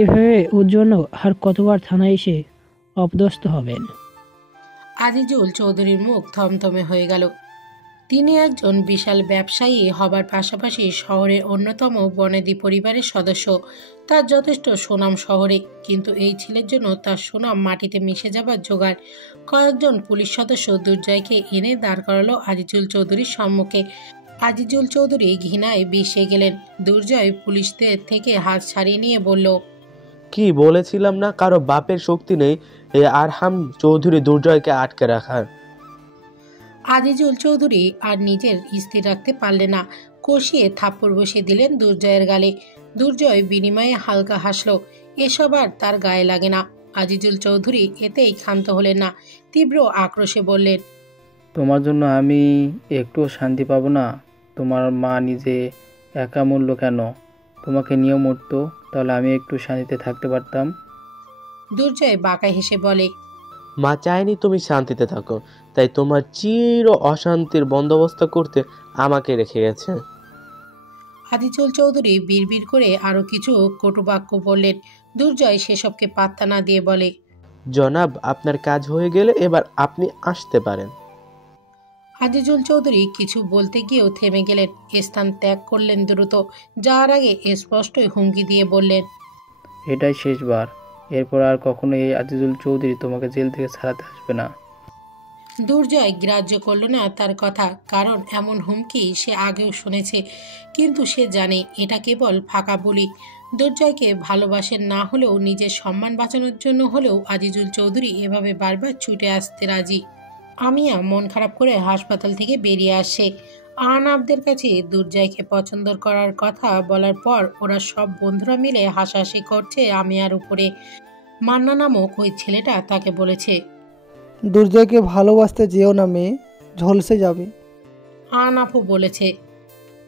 এভাবে ওর জন্য আর কতবার থানায় এসে অপদস্থ হবেন? আজিজুল চৌধুরীর মুখ থমথমে হয়ে গেল। তিনি একজন বিশাল ব্যবসায়ী হবার পাশাপাশি শহরের অন্যতম বনেদি পরিবারের সদস্য। তার যথেষ্ট সুনাম শহরে, কিন্তু এই ছেলের জন্য তার সুনাম মাটিতে মিশে যাবার জোগাড়। কয়েকজন পুলিশ সদস্য দুর্জয়কে এনে দাঁড় করালো আজিজুল চৌধুরীর সম্মুখে। আজিজুল চৌধুরী ঘৃণায় বিষে গেলেন। দুর্জয় পুলিশদের থেকে হাত ছাড়িয়ে নিয়ে বলল, কি বলেছিলাম না, কারো বাপের শক্তি নেই এই আরহাম চৌধুরী দুর্জয়কে আটকে রাখার। আজিজুল চৌধুরী আর নিজের স্থির রাখতে পারলেন না, কষিয়ে থাপ্পড় বসিয়ে দিলেন দুর্জয়ের গালে। দুর্জয় বিনিময়ে হালকা হাসল। এসব আর তার গায়ে লাগে না। আজিজুল চৌধুরী এতেই ক্ষান্ত হলেন না, তীব্র আক্রোশে বললেন, তোমার জন্য আমি একটু শান্তি পাবো না? তোমার মা নিজে একা মরল কেন? তোমাকে নিয়েও মরতো, তাহলে আমি একটু শান্তিতে থাকতে পারতাম। দুর্জয় বাঁকা হেসে বলে, মা চায়নি তুমি শান্তিতে থাকো, তাই তোমার চির অশান্তির বন্দোবস্ত করতে আমাকে রেখে গেছে। আজিজুল চৌধুরী বিড়বিড় করে আরো কিছু কটুবাক্য বললেন। দুর্জয় সেসবকে পাত্তা না দিয়ে বলে, জনাব আপনার কাজ হয়ে গেলে এবার আপনি আসতে পারেন। আজিজুল চৌধুরী কিছু বলতে গিয়েও থেমে গেলেন, স্থান ত্যাগ করলেন দ্রুত। যাওয়ার আগে স্পষ্টই হুমকি দিয়ে বললেন, এটাই শেষবার, এরপর আর কখনো এই আজিজুল চৌধুরী তোমাকে জেল থেকে ছাড়াতে আসবে না। দুর্জয় গ্রাহ্য করল না তার কথা, কারণ এমন হুমকি সে আগেও শুনেছে, কিন্তু সে জানে এটা কেবল ফাঁকা বলি। দুর্জয়কে ভালোবাসেন না হলেও নিজের সম্মান বাঁচানোর জন্য হলেও আজিজুল চৌধুরী এভাবে বারবার ছুটে আসতে রাজি। আমিয়া মন খারাপ করে হাসপাতাল থেকে বেরিয়ে আসে। আহনাবদের কাছে দুর্জয়কে পছন্দ করার কথা বলার পর ওরা সব বন্ধুরা মিলে হাসাহাসি করছে আমিয়ার উপরে। মান্না নামক ওই ছেলেটা তাকে বলেছে, দুর্জয়কে ভালোবাসতে যেও না মেয়ে, ঝলসে যাবে। আহনাফও বলেছে,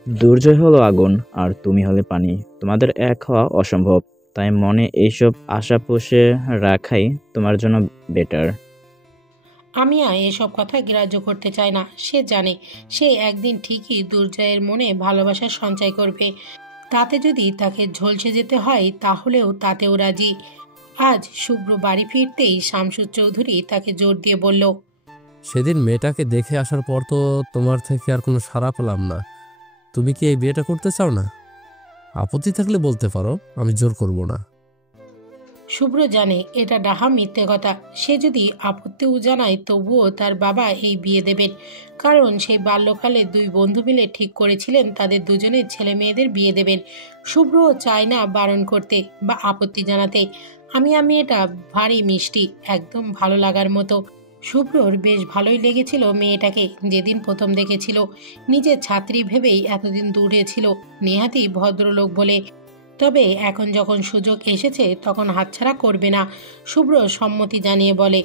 দুর্জয় হলো আগুন আর তুমি হলে পানি, তোমাদের এক হওয়া অসম্ভব, তাই মনে এইসব আশা পুষে রাখাই তোমার জন্য বেটার। আমিয়া এসব কথা গ্রাহ্য করতে চায় না। সে জানে সে একদিন ঠিকই দুর্জয়ের মনে ভালোবাসা সঞ্চয় করবে, তাতে যদি তাকে ঝলসে যেতে হয় তাহলেও তাতেও রাজি। আজ শুভ্র বাড়ি ফিরতেই শামসুর চৌধুরী তাকে জোর দিয়ে বলল, সেদিন মেয়েটাকে দেখে আসার পর তো তোমার থেকে আর কোনো সাড়া পেলাম না। তুমি কি এই বিয়েটা করতে চাও না? আপত্তি থাকলে বলতে পারো, আমি জোর করব না। শুভ্র জানে এটা ডাহা মিথ্যে কথা। সে যদি আপত্তিও জানায় তবুও তার বাবা এই বিয়ে দেবেন, কারণ সেই বাল্যকালে দুই বন্ধু মিলে ঠিক করেছিলেন তাদের দুজনের ছেলে মেয়েদের বিয়ে দেবেন। শুভ্রও চায় না বারণ করতে বা আপত্তি জানাতে। আমি এটা ভারী মিষ্টি, একদম ভালো লাগার মতো। শুভ্রর বেশ ভালোই লেগেছিল মেয়েটাকে যেদিন প্রথম দেখেছিল। নিজের ছাত্রী ভেবেই এতদিন দূরে ছিল, নেহাতি ভদ্রলোক বলে। তবে এখন যখন সুযোগ এসেছে তখন হাতছাড়া করবে না। শুভ্র সম্মতি জানিয়ে বলে,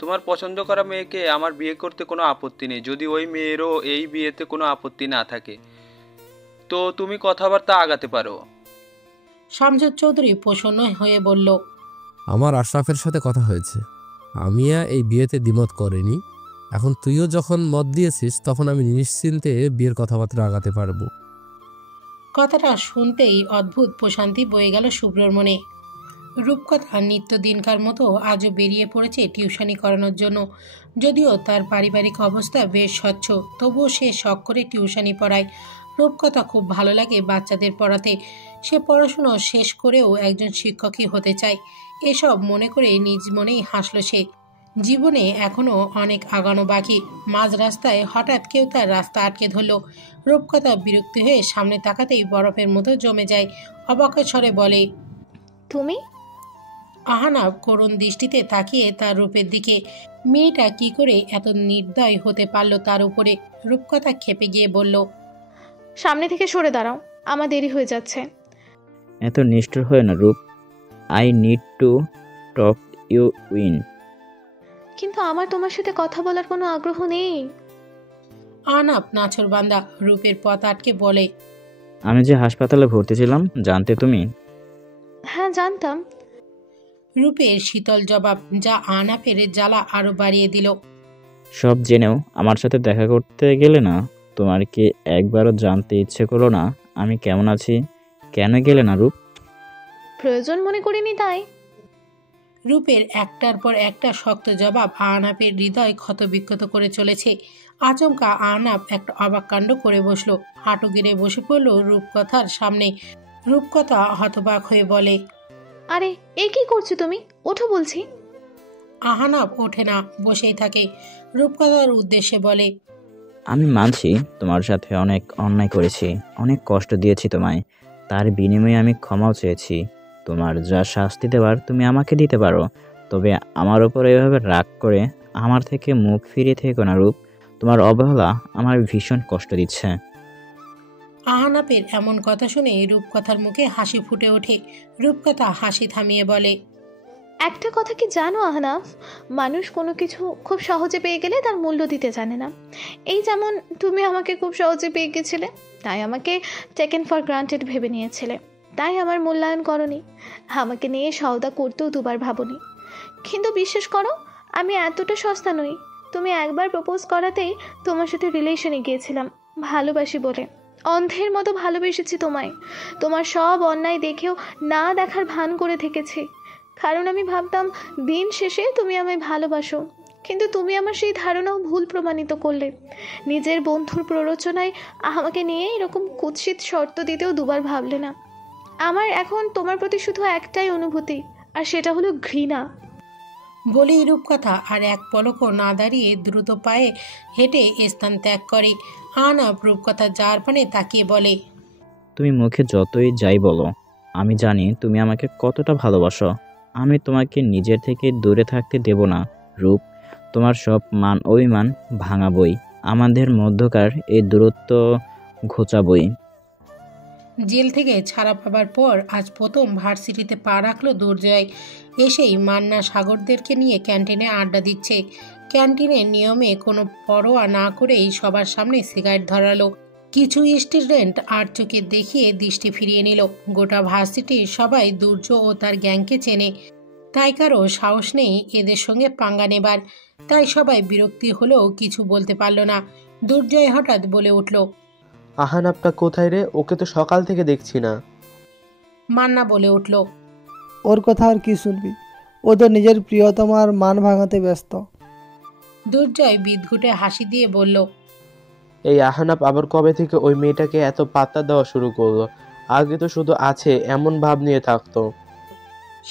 তোমার পছন্দ করা মেয়েকে আমার বিয়ে করতে কোনো আপত্তি নেই, যদি ওই মেয়েরও এই বিয়েতে কোনো আপত্তি না থাকে তো তুমি কথাবার্তা আগাতে পারো। শামসুর চৌধুরী প্রসন্ন হয়ে বলল, আমার আশরাফের সাথে কথা হয়েছে, আমিয়া এই বিয়েতে দ্বিমত করেনি। এখন তুইও যখন মত দিয়েছিস তখন আমি নিশ্চিন্তে বিয়ের কথাবার্তা আগাতে পারবো। কথাটা শুনতেই অদ্ভুত প্রশান্তি বয়ে গেল শুভ্রর মনে। রূপকথা নিত্যদিনকার মতো আজও বেরিয়ে পড়েছে টিউশনি করানোর জন্য। যদিও তার পারিবারিক অবস্থা বেশ স্বচ্ছ, তবুও সে শখ করে টিউশনি পড়ায়। রূপকথা খুব ভালো লাগে বাচ্চাদের পড়াতে। সে পড়াশুনো শেষ করেও একজন শিক্ষকই হতে চায়। এসব মনে করে নিজ মনেই হাসল সে। জীবনে এখনও অনেক আগানো বাকি। মাঝ রাস্তায় হঠাৎ কেউ তার রাস্তা আটকে ধরল। রূপকথা বিরক্তি হয়ে সামনে তাকাতেই বরফের মতো জমে যায়। অবাক স্বরে বলে, তুমি? আহনাব করুণ দৃষ্টিতে তাকিয়ে তার রূপের দিকে। মেয়েটা কি করে এত নির্দয় হতে পারল তার উপরে। রূপকথা খেপে গিয়ে বলল, সামনে থেকে সরে দাঁড়াও, আমার দেরি হয়ে যাচ্ছে। এত নিষ্ঠুর হয় না রূপ, I need to talk you win. কিন্তু আমার তোমার সাথে কথা বলার কোনো আগ্রহ নেই। আহনাব নাছোড়বান্দা রূপের পথ আটকে বলে, আমি যে হাসপাতালে ভর্তি ছিলাম জানতে তুমি? হ্যাঁ জানতাম। রূপের শীতল জবাব যা আহনাফের জ্বালা আরো বাড়িয়ে দিল। সব জেনেও আমার সাথে দেখা করতে গেলে না? তোমার কি একবারও জানতে ইচ্ছে করলো না আমি কেমন আছি? কেন গেলে না রূপ? প্রয়োজন মনে করিনি তাই। রূপের একটার পর একটা শক্ত জবাব আহনাফের হৃদয় ক্ষতবিক্ষত করে চলেছে। আচমকা আহনাফ একটা অবাক কাণ্ড করে বসলো, হাঁটু গেড়ে বসে পড়ল রূপকথার সামনে। রূপকথা হতবাক হয়ে বলে, আরে এ কি করছো তুমি? ওঠো বলছি। আহনাফ ওঠে না, বসেই থাকে। রূপকথার উদ্দেশ্যে বলে, আমি মানছি তোমার সাথে অনেক অন্যায় করেছি, অনেক কষ্ট দিয়েছি তোমায়, তার বিনিময়ে আমি ক্ষমাও চেয়েছি। তোমার যা শাস্তি দেওয়ার তুমি আমাকে দিতে পারো, তবে আমার ওপর এভাবে রাগ করে আমার থেকে মুখ ফিরিয়ে থেকো না রূপ। তোমার অবহেলা আমার ভীষণ কষ্ট দিচ্ছে। আহনাফের এমন কথা শুনে রূপকথার মুখে হাসি ফুটে ওঠে। রূপকথা হাসি থামিয়ে বলে, একটা কথা কি জানো আহনাফ, মানুষ কোনো কিছু খুব সহজে পেয়ে গেলে তার মূল্য দিতে জানে না। এই যেমন তুমি আমাকে খুব সহজে পেয়ে গেছিলে, তাই আমাকে টেকেন ফর গ্রান্টেড ভেবে নিয়েছিলে, তাই আমার মূল্যায়ন করনি। আমাকে নিয়ে সওদা করতেও দুবার ভাবনি। কিন্তু বিশ্বাস করো, আমি এতটা সস্তা নই। তুমি একবার প্রপোজ করাতেই তোমার সাথে রিলেশনে গিয়েছিলাম, ভালোবাসি বলে। অন্ধের মতো ভালোবেসেছি তোমায়। তোমার সব অন্যায় দেখেও না দেখার ভান করে থেকেছি, কারণ আমি ভাবতাম দিন শেষে তুমি আমায় ভালোবাসো। কিন্তু তুমি আমার সেই ধারণাও ভুল প্রমাণিত করলে। নিজের বন্ধুর প্ররোচনায় আমাকে নিয়ে এরকম কুৎসিত শর্ত দিতেও দুবার ভাবলে না। আমার এখন তোমার প্রতি শুধু একটাই অনুভূতি, আর সেটা হলো ঘৃণা। বলেই রূপকথা আর এক পলকও না দাঁড়িয়ে দ্রুত পায়ে হেঁটে স্থান ত্যাগ করে। আহনাফ রূপকথা যার পানে তাকিয়ে বলে, তুমি মুখে যতই যাই বলো, আমি জানি তুমি আমাকে কতটা ভালোবাসো। আমি তোমাকে নিজের থেকে দূরে থাকতে দেব না রূপ। তোমার সব মান অভিমান ভাঙাবই, আমাদের মধ্যকার এই দূরত্ব ঘোচাবই। জেল থেকে ছাড়া পাবার পর আজ প্রথম ভার্সিটিতে পা রাখলো দুর্জয়। এসেই মান্না সাগরদেরকে নিয়ে ক্যান্টিনে আড্ডা দিচ্ছে। ক্যান্টিনের নিয়মে কোনো পরোয়া না করেই সবার সামনে সিগারেট ধরালো। কিছু স্টুডেন্ট আর চোখে দেখিয়ে দৃষ্টি ফিরিয়ে নিল। গোটা ভার্সিটির সবাই দুর্য ও তার গ্যাংকে চেনে, তাই কারো সাহস নেই এদের সঙ্গে পাঙ্গা নেবার। তাই সবাই বিরক্তি হলেও কিছু বলতে পারল না। দুর্জয় হঠাৎ বলে উঠল, আহানাপটা কোথায় রে? ওকে তো সকাল থেকে দেখছি না। মান্না বলে উঠল, ওর কথা আর কি শুনবি, ও তো নিজের প্রিয়তমার মান ভাঙাতে ব্যস্ত। দুর্জয় বিদঘুটে হাসি দিয়ে বলল, এই আহানাপ আবার কবে থেকে ওই মেয়েটাকে এত পাত্তা দেওয়া শুরু করলো? আগে তো শুধু আছে এমন ভাব নিয়ে থাকতো।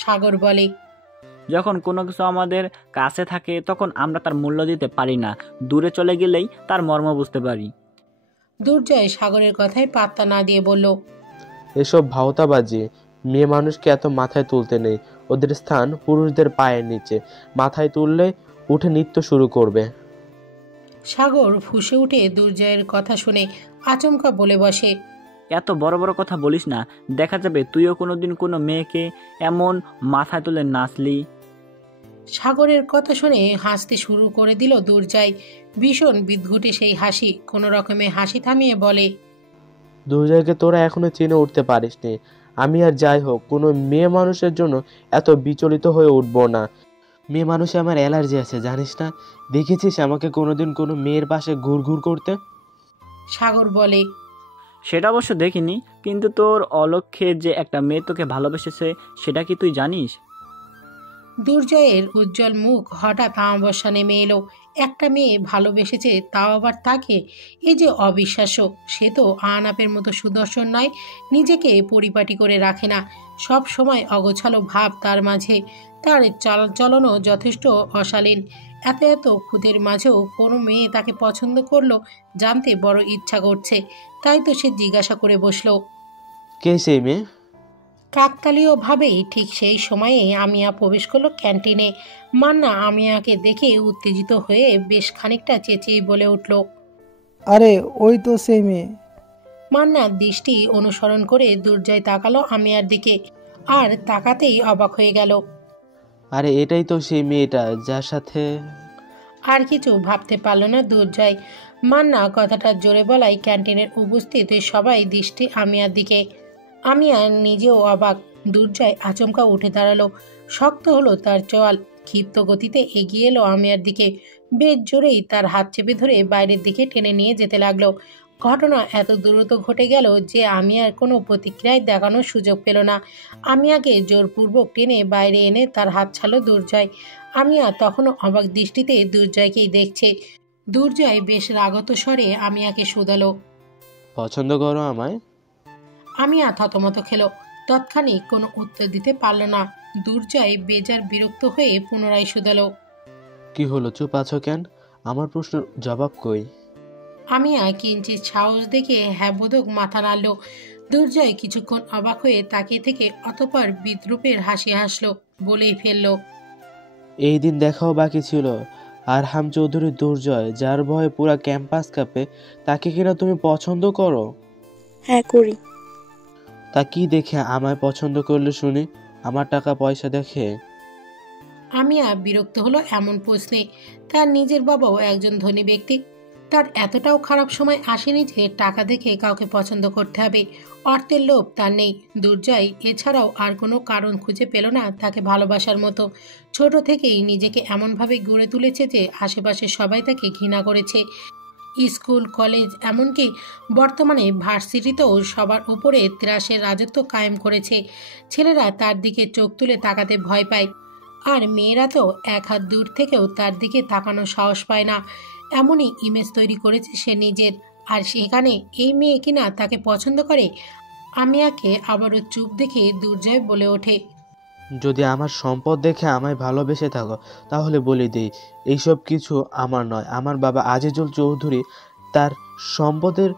সাগর বলে, যখন কোনো কিছু আমাদের কাছে থাকে তখন আমরা তার মূল্য দিতে পারি না, দূরে চলে গেলেই তার মর্ম বুঝতে পারি। দুর্জয় সাগরের কথায় পাত্তা না দিয়ে বলল, এসব ভাওতাবাজি। মেয়ে মানুষকে এত মাথায় তুলতে নেই। ওদের স্থান পুরুষদের পায়ের নিচে। মাথায় তুললে উঠে নৃত্য শুরু করবে। সাগর ফুঁসে উঠে দুর্জয়ের কথা শুনে আচমকা বলে বসে, এত বড় বড় কথা বলিস না, দেখা যাবে তুইও কোনোদিন কোনো মেয়েকে এমন মাথায় তুলে নাচলি। সাগরের কথা শুনে হাসতে শুরু করে দিল দুর্জয়। ভীষণ বিদঘুটে সেই হাসি। কোনো রকমে হাসি থামিয়ে বলে, দুর্জয়কে তোরা এখনো চিনে উঠতে পারিসনি। আমি আর যাই হোক কোনো মেয়ে মানুষের জন্য এত বিচলিত হয়ে উঠবো না। মেয়ে মানুষে আমার অ্যালার্জি আছে জানিস না? দেখেছিস আমাকে কোনোদিন কোনো মেয়ের পাশে ঘুরঘুর করতে? সাগর বলে, সেটা অবশ্য দেখিনি, কিন্তু তোর অলক্ষ্যে যে একটা মেয়ে তোকে ভালোবেসেছে সেটা কি তুই জানিস? দুর্জয়ের উজ্জ্বল মুখ হঠাৎ আমাবস্যা নেমে এলো। একটা মেয়ে ভালোবেসেছে, তাও আবার তাকে? এই যে অবিশ্বাস্য। সে তো আহনাফের মতো সুদর্শন নয়, নিজেকে পরিপাটি করে রাখে না, সব সময় অগোছালো ভাব তার মাঝে। তার চালচলনও যথেষ্ট অশালীন। এত এত খুদের মাঝেও কোনো মেয়ে তাকে পছন্দ করলো জানতে বড় ইচ্ছা করছে। তাই তো সে জিজ্ঞাসা করে বসলো, কে সেই মেয়ে? কাকতালীয় ভাবেই ঠিক সেই সময়ে আমিয়া প্রবেশ করলো ক্যান্টিনে। মান্না আমিয়াকে দেখে উত্তেজিত হয়ে বেশ খানিকটা চেঁচিয়ে বলে উঠল, আরে ওই তো সেই মেয়ে। মান্নার দৃষ্টি অনুসরণ করে দুর্জয় তাকালো আমিয়ার দিকে, আর তাকাতেই অবাক হয়ে গেল। আরে এটাই তো সেই মেয়েটা যার সাথে। আর কিছু ভাবতে পারল না দুর্জয়। মান্না কথাটা জোরে বলাই ক্যান্টিনের উপস্থিত সবাই দৃষ্টি আমিয়ার দিকে। আমিয়া নিজেও অবাক। দুর্জয় আচমকা উঠে দাঁড়ালো। শক্ত হলো তার চোয়াল। ক্ষিপ্ত গতিতে এগিয়ে এলো আমিয়ার দিকে। বেশ জোরেই তার হাত চেপে ধরে বাইরের দিকে টেনে নিয়ে যেতে লাগলো। ঘটনা এত দ্রুত ঘটে গেল যে আমিয়ার কোনো প্রতিক্রিয়ায় দেখানোর সুযোগ পেল না। আমিয়াকে জোরপূর্বক টেনে বাইরে এনে তার হাত ছাড়ল দুর্জয়। আমিয়া তখনও অবাক দৃষ্টিতে দুর্জয়কেই দেখছে। দুর্জয় বেশ রাগত স্বরে আমিয়াকে শুধালো, পছন্দ করো আমায়? আমিয়া থতমত খেল। তৎক্ষণিক কোনো উত্তর দিতে পারল না। দুর্জয় বেজার বিরক্ত হয়ে পুনরায় শুধালো, কি হলো, চুপ আছো কেন? আমার প্রশ্নের জবাব কই? আমিয়া কিঞ্চিৎ সাহস দেখে হ্যাঁ বোধক মাথা নাড়ল। দুর্জয় কিছুক্ষণ অবাক হয়ে তাকিয়ে থেকে অতঃপর বিদ্রুপের হাসি হাসলো। বলেই ফেলল, এই দিন দেখাও বাকি ছিল। আরহাম চৌধুরী দুর্জয়, যার ভয়ে পুরা ক্যাম্পাস কাঁপে, তাকে কিনা তুমি পছন্দ করো? হ্যাঁ করি। তা কি দেখে আমায় পছন্দ করলে শুনি? আমার টাকা পয়সা দেখে? আমিয়া বিরক্ত হলো এমন প্রশ্নে। তার নিজের বাবাও একজন ধনী ব্যক্তি। তার এতটাও খারাপ সময় আসেনি যে টাকা দেখে কাউকে পছন্দ করতে হবে। অর্থের লোভ তার নেই। দুর্জয় এছাড়াও আর কোনো কারণ খুঁজে পেল না তাকে ভালোবাসার মতো। ছোট থেকেই নিজেকে এমনভাবে গড়ে তুলেছে যে আশেপাশে সবাই তাকে ঘৃণা করেছে। স্কুল, কলেজ, এমনকি বর্তমানে ভার্সিটিতেও সবার উপরে ত্রাসের রাজত্ব কায়েম করেছে। ছেলেরা তার দিকে চোখ তুলে তাকাতে ভয় পায়, আর মেয়েরা তো এক হাত দূর থেকেও তার দিকে তাকানোর সাহস পায় না। এমনই ইমেজ তৈরি করেছে সে নিজের। আর সেখানে এই মেয়ে কিনা তাকে পছন্দ করে। আমিয়াকে আবারও চুপ দেখে দুর্জয় বলে ওঠে, যদি আমার সম্পদ দেখে আমায় ভালোবেসে থাকো তাহলে বলে দিই, এইসব কিছু আমার নয়। আমার বাবা আজিজুল চৌধুরী তার সম্পদের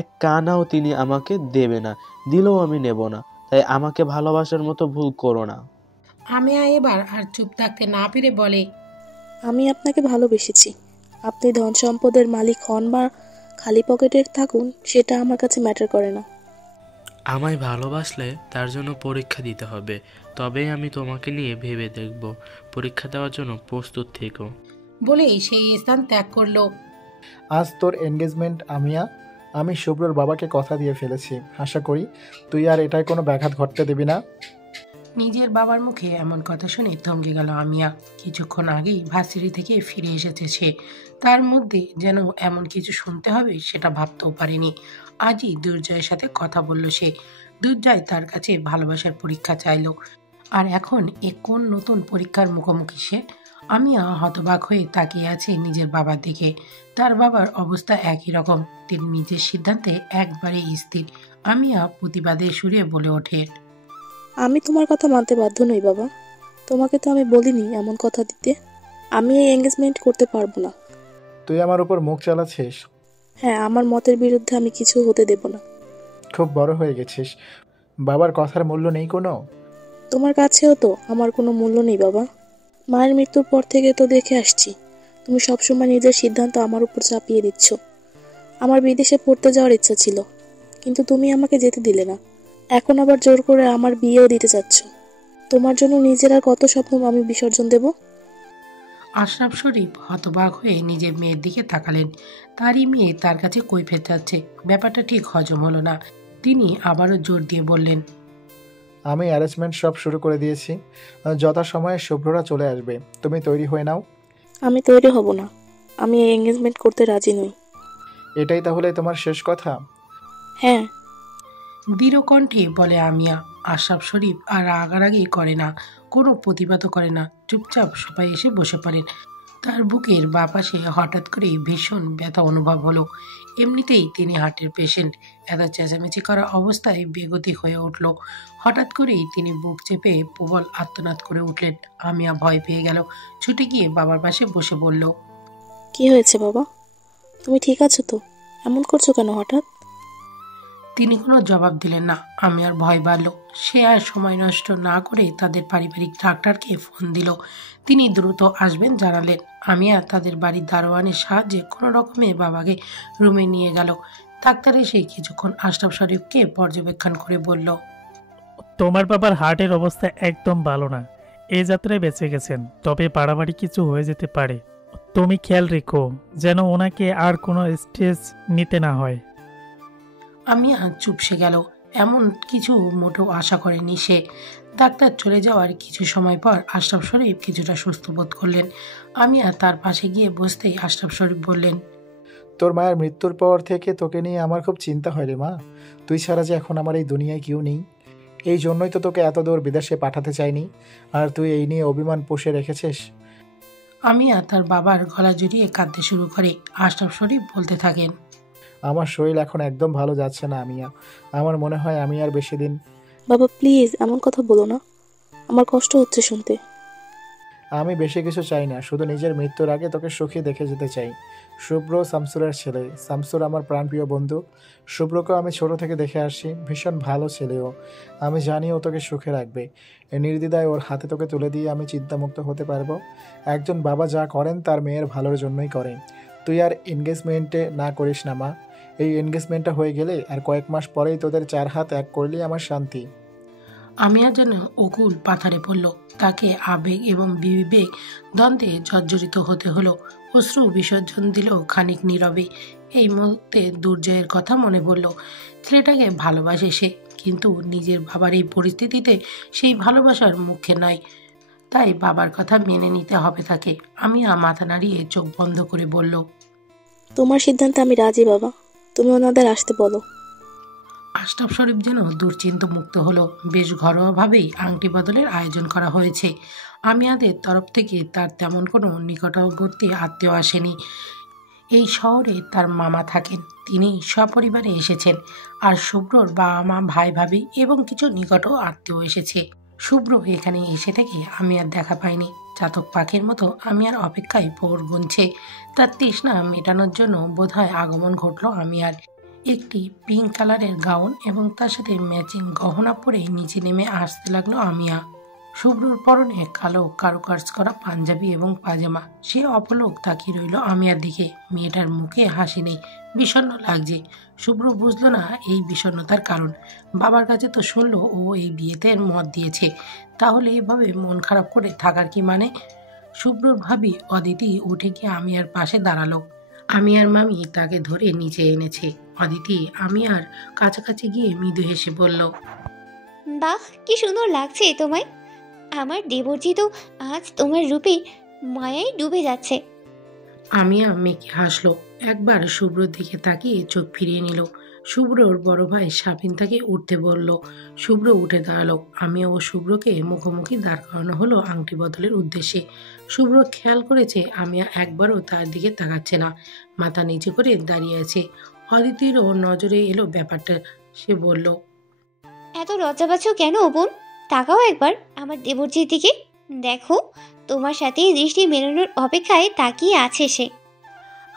এক কানাও তিনি আমাকে দেবে না, দিলেও আমি নেব না। তাই আমাকে ভালোবাসার মতো ভুল করো না। আমিয়া এবার আর চুপ থাকতে না পেরে বলে, আমি আপনাকে ভালোবেসেছি। আপনি ধন সম্পদের মালিক হন বা খালি পকেটে থাকুন, সেটা আমার কাছে ম্যাটার করে না। আমায় ভালোবাসলে তার জন্য পরীক্ষা দিতে হবে, তবেই আমি তোমাকে নিয়ে ভেবে দেখব। পরীক্ষা দেওয়ার জন্য প্রস্তুত থেকো। বলেই সেই স্থান ত্যাগ করলো। আজ তোর এনগেজমেন্ট আমিয়া। আমি শুভ্রর বাবাকে কথা দিয়ে ফেলেছি। আশা করি তুই আর এটায় কোনো ব্যাঘাত ঘটতে দিবি না। নিজের বাবার মুখে এমন কথা শুনে থমকে গেল আমিয়া। কিছুক্ষণ আগেই ভার্সিটি থেকে ফিরে এসেছে সে, তার মধ্যে যেন এমন কিছু শুনতে হবে সেটা ভাবতেও পারেনি। আজই দুর্জয়ের সাথে কথা বলল সে। দুর্জয় তার কাছে ভালোবাসার পরীক্ষা চাইলো, আর এখন কোন নতুন পরীক্ষার মুখোমুখি সে? আমিয়া হতবাক হয়ে তাকিয়ে আছে নিজের বাবার দিকে। তার বাবার অবস্থা একই রকম, তিনি নিজের সিদ্ধান্তে একবারে স্থির। আমিয়া প্রতিবাদের সুরে বলে ওঠে, আমি তোমার কথা মানতে বাধ্য নই বাবা। তোমাকে তো আমি বলিনি এমন কথা দিতে। আমি এই এঙ্গেজমেন্ট করতে পারবো না। তুই আমার উপর মুখ চালাচ্ছিস? হ্যাঁ, আমার মতের বিরুদ্ধে আমি কিছু হতে দেব না। খুব বড় হয়ে গেছিস। বাবার কথার মূল্য নেই কোনো? তোমার কাছেও তো আমার কোনো মূল্য নেই বাবা। মায়ের মৃত্যুর পর থেকে তো দেখে আসছি তুমি সবসময় নিজের সিদ্ধান্ত আমার উপর চাপিয়ে দিচ্ছ। আমার বিদেশে পড়তে যাওয়ার ইচ্ছা ছিল, কিন্তু তুমি আমাকে যেতে দিলে না। এখন আবার জোর করে আমার বিয়েও দিতে চাচ্ছ। তোমার জন্য নিজের আর কত স্বপ্ন আমি বিসর্জন দেব? আশরাফ শরীফ হতবাক হয়ে নিজের মেয়ের দিকে তাকালেন। তারই মেয়ে তার কাছে কৈফিয়ত চাচ্ছে। ব্যাপারটা ঠিক হজম হলো না। তিনি আবারও জোর দিয়ে বললেন, আমি অ্যারেঞ্জমেন্ট সব শুরু করে দিয়েছি। যথাসময়ে শুভ্ররা চলে আসবে। তুমি তৈরি হয়ে নাও। আমি তৈরি হব না। আমি এই এঙ্গেজমেন্ট করতে রাজি নই। এটাই তাহলে তোমার শেষ কথা? হ্যাঁ। দৃঢ় কণ্ঠে বলে আমিয়া। আশরাফ শরীফ আর রাগারাগি করে না, কোনো প্রতিবাদও করে না। চুপচাপ সবাই এসে বসে পড়েন। তার বুকের বাঁ পাশে হঠাৎ করেই ভীষণ ব্যথা অনুভব হলো। এমনিতেই তিনি হার্টের পেশেন্ট। এত চেঁচামেচি করা অবস্থায় বেগতি হয়ে উঠল। হঠাৎ করেই তিনি বুক চেপে প্রবল আর্তনাদ করে উঠলেন। আমিয়া ভয় পেয়ে গেল। ছুটে গিয়ে বাবার পাশে বসে বলল, কি হয়েছে বাবা? তুমি ঠিক আছো তো? এমন করছো কেন হঠাৎ? তিনি কোনো জবাব দিলেন না। আমি আর ভয় বাড়ল। সে আর সময় নষ্ট না করে তাদের পারিবারিক ডাক্তারকে ফোন দিল। তিনি দ্রুত আসবেন জানালেন। আমি আর তাদের বাড়ির দারোয়ানের সাহায্যে কোনো রকমে বাবাকে রুমে নিয়ে গেল। ডাক্তার এসে কিছুক্ষণ আশরাফ শরীফকে পর্যবেক্ষণ করে বলল, তোমার বাবার হার্টের অবস্থা একদম ভালো না। এই যাত্রায় বেঁচে গেছেন, তবে বাড়াবাড়ি কিছু হয়ে যেতে পারে। তুমি খেয়াল রেখো যেন ওনাকে আর কোনো স্ট্রেস নিতে না হয়। আমি আর চুপসে গেল। এমন কিছু মোটেও আশা করেনি সে। ডাক্তার চলে যাওয়ার কিছু সময় পর আশরাফ শরীফ কিছুটা সুস্থ বোধ করলেন। আমি আর তার পাশে গিয়ে বসতেই আশরাফ শরীফ বললেন, তোর মায়ের মৃত্যুর পর থেকে তোকে নিয়ে আমার খুব চিন্তা হয় রে মা। তুই ছাড়া যে এখন আমার এই দুনিয়ায় কেউ নেই। এই জন্যই তো তোকে এত দূর বিদেশে পাঠাতে চাইনি, আর তুই এই নিয়ে অভিমান পুষে রেখেছিস। আমি আর তার বাবার গলা জড়িয়ে কাঁদতে শুরু করে। আশরাফ শরীফ বলতে থাকেন, আমার শরীর এখন একদম ভালো যাচ্ছে না আমিয়া। আমার মনে হয় আমি আর বেশি দিন। বাবা প্লিজ এমন কথা বলো না, আমার কষ্ট হচ্ছে শুনতে। আমি বেশি কিছু চাই না, শুধু নিজের মৃত্যুর আগে তোকে সুখী দেখে যেতে চাই। শুভ্র শামসুরের ছেলে। শামসুর আমার প্রাণপ্রিয় বন্ধু। শুভ্রকেও আমি ছোট থেকে দেখে আসি, ভীষণ ভালো ছেলেও। আমি জানি ও তোকে সুখে রাখবে। নির্দ্বিধায় ওর হাতে তোকে তুলে দিয়ে আমি চিন্তামুক্ত হতে পারবো। একজন বাবা যা করেন তার মেয়ের ভালোর জন্যই করেন। তুই আর এনগেজমেন্টে না করিস না মা। এই এনগেজমেন্টটা হয়ে গেলে আর কয়েক মাস পরেই তোদের 4 হাত এক করলেই আমার শান্তি। আমি আর যেন অকুল পাথারে পড়ল। তাকে আবেগ এবং বিবেক দ্বন্দ্বে জর্জরিত হতে হলো। অশ্রু বিসর্জন দিল খানিক নীরবে। এই মুহূর্তে দুর্জয়ের কথা মনে পড়ল। ছেলেটাকে ভালোবাসে সে, কিন্তু নিজের বাবার এই পরিস্থিতিতে সেই ভালোবাসার মুখে নাই। তাই বাবার কথা মেনে নিতে হবে তাকে। আমি মাথা নাড়িয়ে চোখ বন্ধ করে বলল, তোমার সিদ্ধান্তে আমি রাজি বাবা। তুমি ওনাদের আসতে বলো। আশরাফ শরীফ যেন দুশ্চিন্ত মুক্ত হলো। বেশ ঘরোয়াভাবেই আংটি বদলের আয়োজন করা হয়েছে। আমিয়াদের তরফ থেকে তার তেমন কোনো নিকটবর্তী আত্মীয় আসেনি। এই শহরে তার মামা থাকেন, তিনি সপরিবারে এসেছেন। আর শুভ্রর বাবা মা, ভাই ভাবি এবং কিছু নিকট আত্মীয় এসেছে। শুভ্র এখানে এসে থেকে আমি আর দেখা পাইনি। চাতক পাখির মতো আমি আর অপেক্ষায় ভোর গুনছে। তার তৃষ্ণা মেটানোর জন্য বোধহয় আগমন ঘটলো আমি আর। একটি পিঙ্ক কালারের গাউন এবং তার সাথে ম্যাচিং গহনা পরে নিচে নেমে আসতে লাগলো আমিয়া। শুভ্রর পরনে কালো কারুকাজ করা পাঞ্জাবি এবং পাজামা। সে অপলক তাকিয়ে রইল আমিয়ার দিকে। মেয়েটার মুখে হাসি নেই, বিষণ্ণ লাগছে। শুভ্র বুঝলো না এই বিষণ্ণতার কারণ। বাবার কাছে তো শুনলো ও এই বিয়েতে মত দিয়েছে, তাহলে এভাবে মন খারাপ করে থাকার কি মানে? শুভ্রর ভাবি অদিতি উঠে গিয়ে আমিয়ার পাশে দাঁড়ালো। আমিয়ার মামি তাকে ধরে নিচে এনেছে। অদিতি আমিয়ার কাছাকাছি গিয়ে মৃদু হেসে বলল, বাহ, কি সুন্দর লাগছে তোমায়। আমার দেবরজি তো আজ তোমার রূপে মায়ায় ডুবে যাচ্ছে। আমিয়া মেকি হাসলো। একবার শুভ্রর দিকে তাকিয়ে চোখ ফিরিয়ে নিল। শুভ্রর বড় ভাই সাবিন তাকে উঠতে বলল। শুভ্র উঠে দাঁড়ালো। আমিয়া ও শুভ্রকে মুখোমুখি দাঁড় করানো হলো আংটি বদলের উদ্দেশ্যে। শুভ্র খেয়াল করেছে আমিয়া একবারও তার দিকে তাকাচ্ছে না, মাথা নিচু করে দাঁড়িয়ে আছে। অদিতিরও নজরে এলো ব্যাপারটা। সে বলল, এত লজ্জা পাচ্ছ কেন বোন? তাকাও একবার আমার দেবরজির দিকে। দেখো, তোমার সাথে দৃষ্টি মেলানোর অপেক্ষায় তাকিয়ে আছে সে।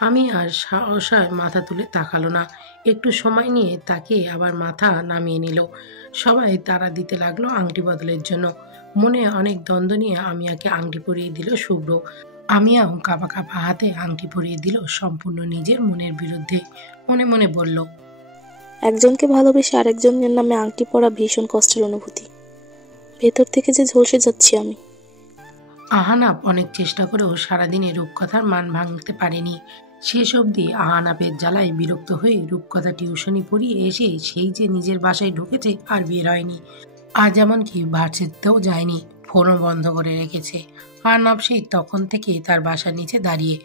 আমি আর সাহসায় মাথা তুলে তাকালো না। একটু সময় নিয়ে তাকিয়ে আবার মাথা নামিয়ে নিল। সবাই তারা দিতে লাগলো আংটি বদলের জন্য। মনে অনেক দ্বন্দ্ব নিয়ে আমিয়াকে আংটি পরিয়ে দিল শুভ্র। আমিয়াও কাঁপা কাঁপা হাতে আংটি পরিয়ে দিল সম্পূর্ণ নিজের মনের বিরুদ্ধে। মনে মনে বলল, একজনকে ভালোবেসে আরেকজনের নামে আংটি পরা ভীষণ কষ্টের অনুভূতি। ভেতর থেকে যে ঝলসে যাচ্ছি আমি। আহানাপ অনেক চেষ্টা করেও সারাদিনে রূপকথার মান ভাঙতে পারেনি। শেষ অবধি আহানাপের জ্বালায় বিরক্ত হয়ে রূপকথা টিউশনি পড়িয়ে এসে সেই যে নিজের বাসায় ঢুকেছে আর বের হয়নি। আজ এমনকি ভার্সিটিতেও যায়নি, ফোনও বন্ধ করে রেখেছে। আহানাপ সেই তখন থেকে তার বাসার নিচে দাঁড়িয়ে।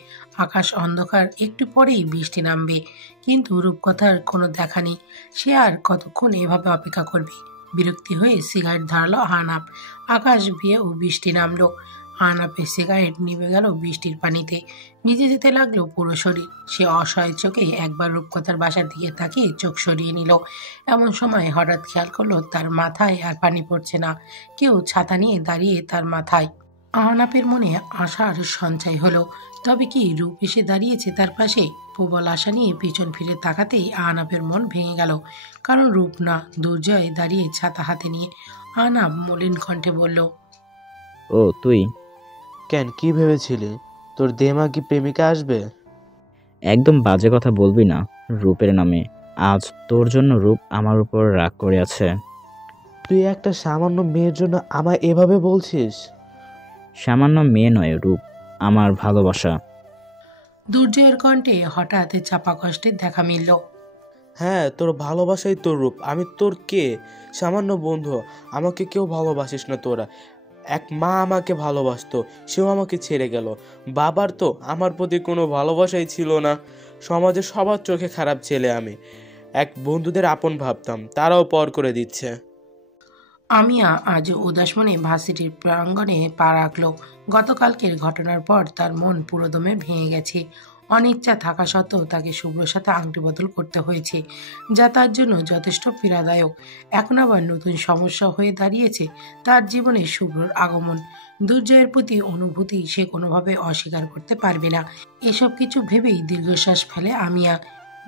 আকাশ অন্ধকার, একটু পরেই বৃষ্টি নামবে, কিন্তু রূপকথার কোনো দেখা নেই। সে আর কতক্ষণ এভাবে অপেক্ষা করবে? বিরক্তি হয়ে সিগারেট ধরালো আহানাপ। আকাশ ভিয়েও বৃষ্টি নামলো। আহানাপের সিগারেট নিভে গেল বৃষ্টির পানিতে। ভিজে যেতে লাগলো পুরো শরীর। সে অসহায় চোখে একবার রূপকথার বাসার দিকে তাকিয়ে চোখ সরিয়ে নিল। এমন সময় হঠাৎ খেয়াল করলো তার মাথায় আর পানি পড়ছে না। কেউ ছাতা নিয়ে দাঁড়িয়ে তার মাথায়। আহানাপের মনে আশার সঞ্চয় হলো। তবে কি রূপ এসে দাঁড়িয়েছে তার পাশে? প্রবল আশা নিয়ে পিছন ফিরে তাকাতেই আহানাপের মন ভেঙে গেল। কারণ রূপ না, দুর্জয় দাঁড়িয়ে ছাতা হাতে নিয়ে। আহানাপ মলিন কণ্ঠে বলল, ও তুই? কেন, কি ভেবেছিলি তোর দেমা কি প্রেমিকা আসবে? একদম বাজে কথা বলবি না রূপের নামে। আজ তোর জন্য রূপ আমার উপর রাগ করে আছে। তুই একটা সামান্য মেয়ের জন্য আমায় এভাবে বলছিস? সামান্য মেয়ে নয় রূপ, আমার ভালোবাসা। দুর্জয়ের কণ্ঠে হঠাৎ চাপা কষ্টের দেখা মিলল। হ্যাঁ, তোর ভালোবাসাই তোর রূপ। আমি তোর কে? সামান্য বন্ধু। আমাকে কেউ ভালোবাসিস না তোরা। এক মা আমাকে ভালোবাসতো, সেও আমাকে ছেড়ে গেল। বাবার তো আমার প্রতি কোনো ভালোবাসাই ছিল না। সমাজে সবার চোখে খারাপ ছেলে আমি। এক বন্ধুদের আপন ভাবতাম, তারাও পর করে দিচ্ছে। আমিয়া আজ উদাস মনে ভার্সিটির প্রাঙ্গণে পা রাখল। গতকালকের ঘটনার পর তার মন পুরোদমে ভেঙে গেছে। অনিচ্ছা থাকা সত্ত্বেও তাকে শুভ্রর সাথে আংটি বদল করতে হয়েছে, যা তার জন্য যথেষ্ট পীড়াদায়ক। এখন আবার নতুন সমস্যা হয়ে দাঁড়িয়েছে তার জীবনে শুভ্রর আগমন। দুর্জয়ের প্রতি অনুভূতি সে কোনোভাবে অস্বীকার করতে পারবে না। এসব কিছু ভেবেই দীর্ঘশ্বাস ফেলে আমিয়া।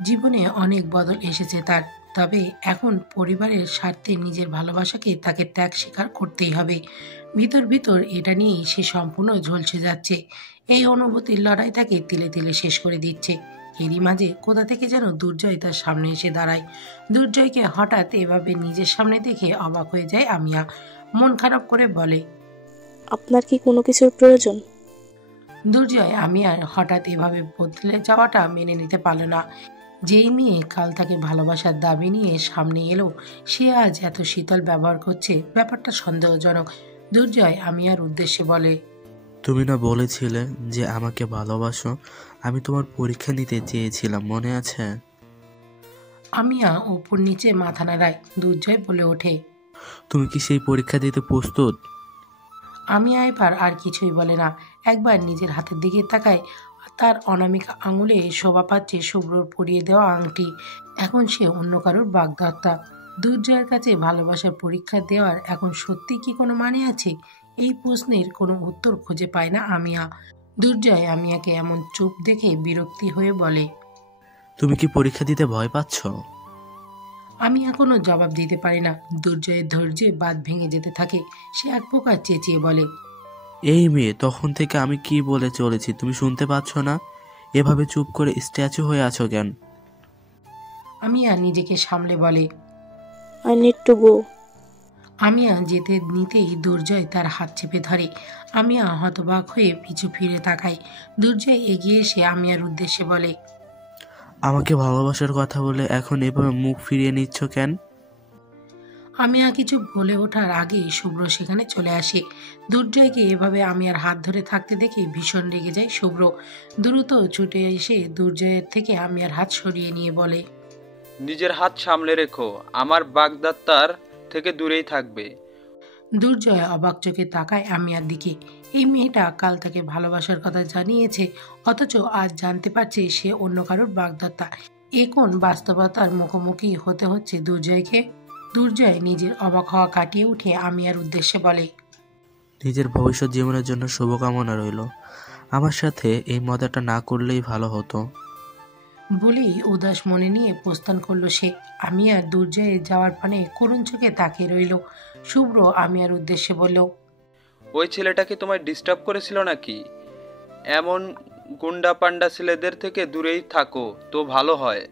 জীবনে অনেক বদল এসেছে তার, তবে এখন পরিবারের স্বার্থে নিজের ভালোবাসাকে তাকে ত্যাগ স্বীকার করতেই হবে। ভিতর ভিতর এটা নিয়েই সে সম্পূর্ণ ঝলসে যাচ্ছে। এই অনুভূতির লড়াই তাকে তিলে তিলে শেষ করে দিচ্ছে। এরই মাঝে কোথা থেকে যেন দুর্জয় তার সামনে এসে দাঁড়ায়। দুর্জয়কে হঠাৎ এভাবে নিজের সামনে দেখে অবাক হয়ে যায় আমিয়া। মন খারাপ করে বলে, আপনার কি কোনো কিছুর প্রয়োজন? দুর্জয় আমিয়ার হঠাৎ এভাবে বদলে যাওয়াটা মেনে নিতে পারল না। যেই মেয়ে কাল তাকে ভালোবাসার দাবি নিয়ে সামনে এলো, সে আজ এত শীতল ব্যবহার করছে, ব্যাপারটা সন্দেহজনক। দুর্জয় আমিয়ার উদ্দেশ্যে বলে, তুমি না বলেছিলে যে আমাকে ভালোবাসো? আমি তোমার পরীক্ষা নিতে চেয়েছিলাম, মনে আছে? আমিয়া উপর নিচে মাথা নাড়ায়। দুর্জয় বলে ওঠে, তুমি কি সেই পরীক্ষা দিতে প্রস্তুত? আমিয়া এবার আর কিছুই বলে না। একবার নিজের হাতের দিকে তাকায়। তার অনামিকা আঙুলে শোভা পাচ্ছে শুভ্রর পরিয়ে দেওয়া আংটি। এখন সে অন্য কারোর বাগদত্তা। দুর্জয়ের কাছে ভালোবাসার পরীক্ষা দেওয়ার এখন সত্যি কি কোনো মানে আছে? এই প্রশ্নের কোনো উত্তর খুঁজে পায় না আমিয়া। দুর্জয় আমিয়াকে এমন চুপ দেখে বিরক্তি হয়ে বলে, তুমি কি পরীক্ষা দিতে ভয় পাচ্ছ? আমিয়া কোনো জবাব দিতে পারে না। দুর্জয়ের ধৈর্যে বাঁধ ভেঙে যেতে থাকে। সে এক প্রকার চেঁচিয়ে বলে, এই মেয়ে, তখন থেকে আমি কি বলে চলেছি তুমি শুনতে পাচ্ছ না? এভাবে চুপ করে স্ট্যাচু হয়ে আছো কেন? আমিয়া নিজেকে সামলে বলে, আই নিড টু গো। আমিয়া যেতে নিতেই দুর্জয় তার হাত চেপে ধরে। আমিয়া হতবাক হয়ে পিছু ফিরে তাকায়। দুর্জয় এগিয়ে এসে আমিয়ার উদ্দেশ্যে বলে, আমাকে ভালোবাসার কথা বলে এখন এভাবে মুখ ফিরিয়ে নিচ্ছ কেন? আমিয়া কিছু বলে ওঠার আগেই শুভ্র সেখানে চলে আসে। দুর্জয়কে এভাবে আমিয়ার হাত ধরে থাকতে দেখে ভীষণ রেগে যায় শুভ্র। দ্রুত ছুটে এসে দুর্জয়ের থেকে আমিয়ার হাত সরিয়ে নিয়ে বলে, নিজের হাত সামলে রেখো, আমার বাগদত্তার থেকে দূরেই থাকবে। দুর্জয় অবাক চোখে তাকায় আমিয়ার দিকে। এই মেয়েটা কাল তাকে ভালোবাসার কথা জানিয়েছে, অথচ আজ জানতে পারছে সে অন্য কারোর বাগদত্তা। এ কোন বাস্তবতার মুখোমুখি হতে হচ্ছে দুর্জয়কে? দুর্জয় নিজের অবাক হওয়া কাটিয়ে উঠে আমিয়ার উদ্দেশ্যে বলে, নিজের ভবিষ্যৎ জীবনের জন্য শুভকামনা রইল। আমার সাথে এই মজাটা না করলেই ভালো হতো। বলেই উদাস মনে নিয়ে প্রস্থান করলো সে। আমিয়া দুর্জয়ের যাওয়ার পানে করুণ চোখে তাকিয়ে রইল। শুভ্র আমিয়ার উদ্দেশ্যে বলল, ওই ছেলেটাকে তোমায় ডিস্টার্ব করেছিল নাকি? এমন গুন্ডা পান্ডা ছেলেদের থেকে দূরেই থাকো তো ভালো হয়।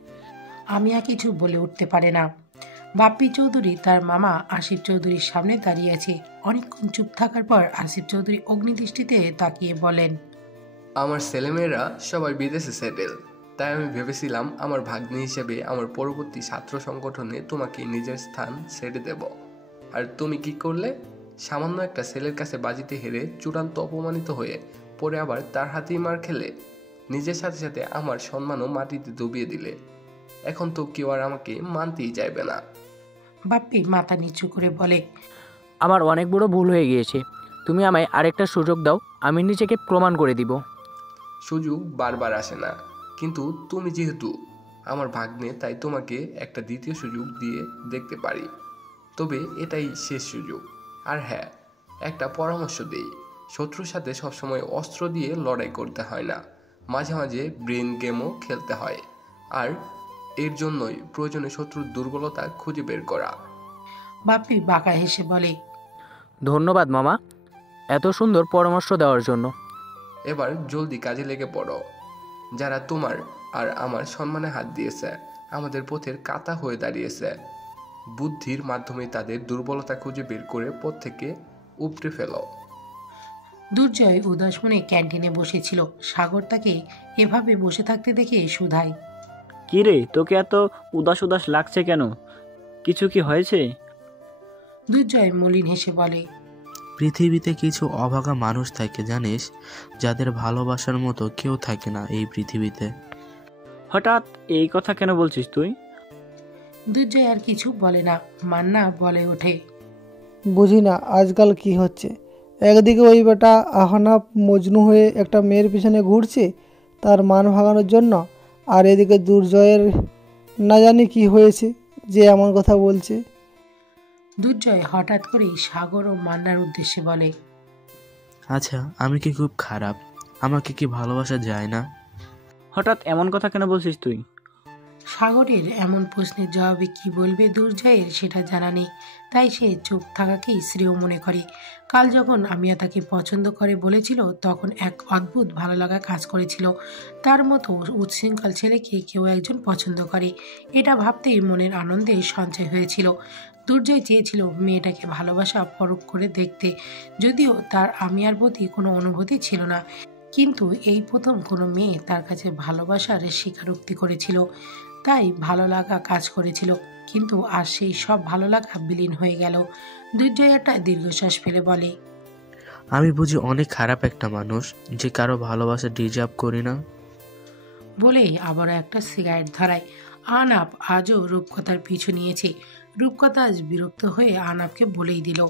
আমিয়া কিছু বলে উঠতে পারে না। বাপ্পি চৌধুরী তার মামা আসিফ চৌধুরীর সামনে দাঁড়িয়ে আছে। অনেকক্ষণ চুপ থাকার পর আসিফ চৌধুরী অগ্নিদৃষ্টিতে তাকিয়ে বলেন, আমার ছেলেমেয়েরা সবাই বিদেশে সেটেল, তাই আমি ভেবেছিলাম আমার ভাগ্নি হিসেবে আমার পরবর্তী ছাত্র সংগঠনে তোমাকে নিজের স্থান ছেড়ে দেব। আর তুমি কি করলে? সামান্য একটা ছেলের কাছে বাজিতে হেরে চূড়ান্ত অপমানিত হয়ে পরে আবার তার হাতেই মার খেলে। নিজের সাথে সাথে আমার সম্মানও মাটিতে ডুবিয়ে দিলে। এখন তো কেউ আর আমাকে মানতেই চাইবে না। বাপ্পি মাথা নিচু করে বলে, আমার অনেক বড় ভুল হয়ে গিয়েছে, তুমি আমায় আরেকটা সুযোগ দাও, আমি নিজেকে প্রমাণ করে দিব। সুযোগ বারবার আসে না, কিন্তু তুমি যেহেতু আমার ভাগ্নে, তাই তোমাকে একটা দ্বিতীয় সুযোগ দিয়ে দেখতে পারি। তবে এটাই শেষ সুযোগ। আর হ্যাঁ, একটা পরামর্শ দেই, শত্রুর সাথে সবসময় অস্ত্র দিয়ে লড়াই করতে হয় না, মাঝে মাঝে ব্রেন গেমও খেলতে হয়। আর এর জন্যই প্রয়োজনে শত্রুর দুর্বলতা খুঁজে বের করা। বাপ্পি বাঁকা হেসে বলে, ধন্যবাদ মামা, এত সুন্দর পরামর্শ দেওয়ার জন্য। এবার জলদি কাজে লেগে পড়ো। যারা তোমার আর আমার সম্মানে হাত দিয়েছে, আমাদের পথের কাঁটা হয়ে দাঁড়িয়েছে, বুদ্ধির মাধ্যমে তাদের দুর্বলতা খুঁজে বের করে পথ থেকে উপড়ে ফেলো। দুর্জয় উদাস মনে ক্যান্টিনে বসেছিল। সাগর তাকে এভাবে বসে থাকতে দেখে শুধায়, কি রে, তোকে এত উদাস উদাস লাগছে কেন? কিছু কি হয়েছে? দুর্জয় মলিন হেসে বলে, পৃথিবীতে কিছু অভাগা মানুষ থাকে জানিস, যাদের ভালোবাসার মতো কেউ থাকে না এই পৃথিবীতে। হঠাৎ এই কথা কেন বলছিস তুই? দুর্জয় আর কিছু বলে না। মান্না বলে ওঠে, বুঝি না আজকাল কি হচ্ছে। একদিকে ওই বেটা আহনাফ মজনু হয়ে একটা মেয়ের পিছনে ঘুরছে তার মান ভাঙানোর জন্য, আর এদিকে দুর্জয়ের না জানি কি হয়েছে যে এমন কথা বলছে। দুর্জয় হঠাৎ করেই সাগর ও মান্নার উদ্দেশ্যে বলে, আচ্ছা, আমি কি খুব খারাপ? আমাকে কি ভালোবাসা যায় না? হঠাৎ এমন কথা কেন বলছিস তুই? সাগরের এমন প্রশ্নের জবাবে কি বলবে দুর্জয়ের সেটা জানা নেই, তাই সে চুপ থাকাকেই শ্রেয় মনে করে। কাল যখন আমিয়া তাকে পছন্দ করে বলেছিল, তখন এক অদ্ভুত ভালো লাগা কাজ করেছিল। তার মতো উচ্ছৃঙ্খল ছেলেকে কেউ একজন পছন্দ করে, এটা ভাবতেই মনের আনন্দে সঞ্চয় হয়েছিল। দুর্জয় চেয়েছিল মেয়েটাকে ভালোবাসা পরখ করে দেখতে, যদিও তার আমিয়ার প্রতি কোনো অনুভূতি ছিল না। কিন্তু এই প্রথম কোনো মেয়ে তার কাছে ভালোবাসার স্বীকারোক্তি করেছিল, তাই ভালো লাগা কাজ করেছিল। কিন্তু আর সেই সব ভালো লাগা বিলীন হয়ে গেল। দুর্জয় একটা দীর্ঘশ্বাস ফেলে বলে, আমি বুঝি অনেক খারাপ একটা মানুষ যে কারো ভালোবাসা ডিজার্ভ করি না। বলেই আবারও একটা সিগারেট ধরায়। আনাপ আজও রূপকথার পিছু নিয়েছে। রূপকথা আজ বিরক্ত হয়ে আনাপকে বলেই দিল,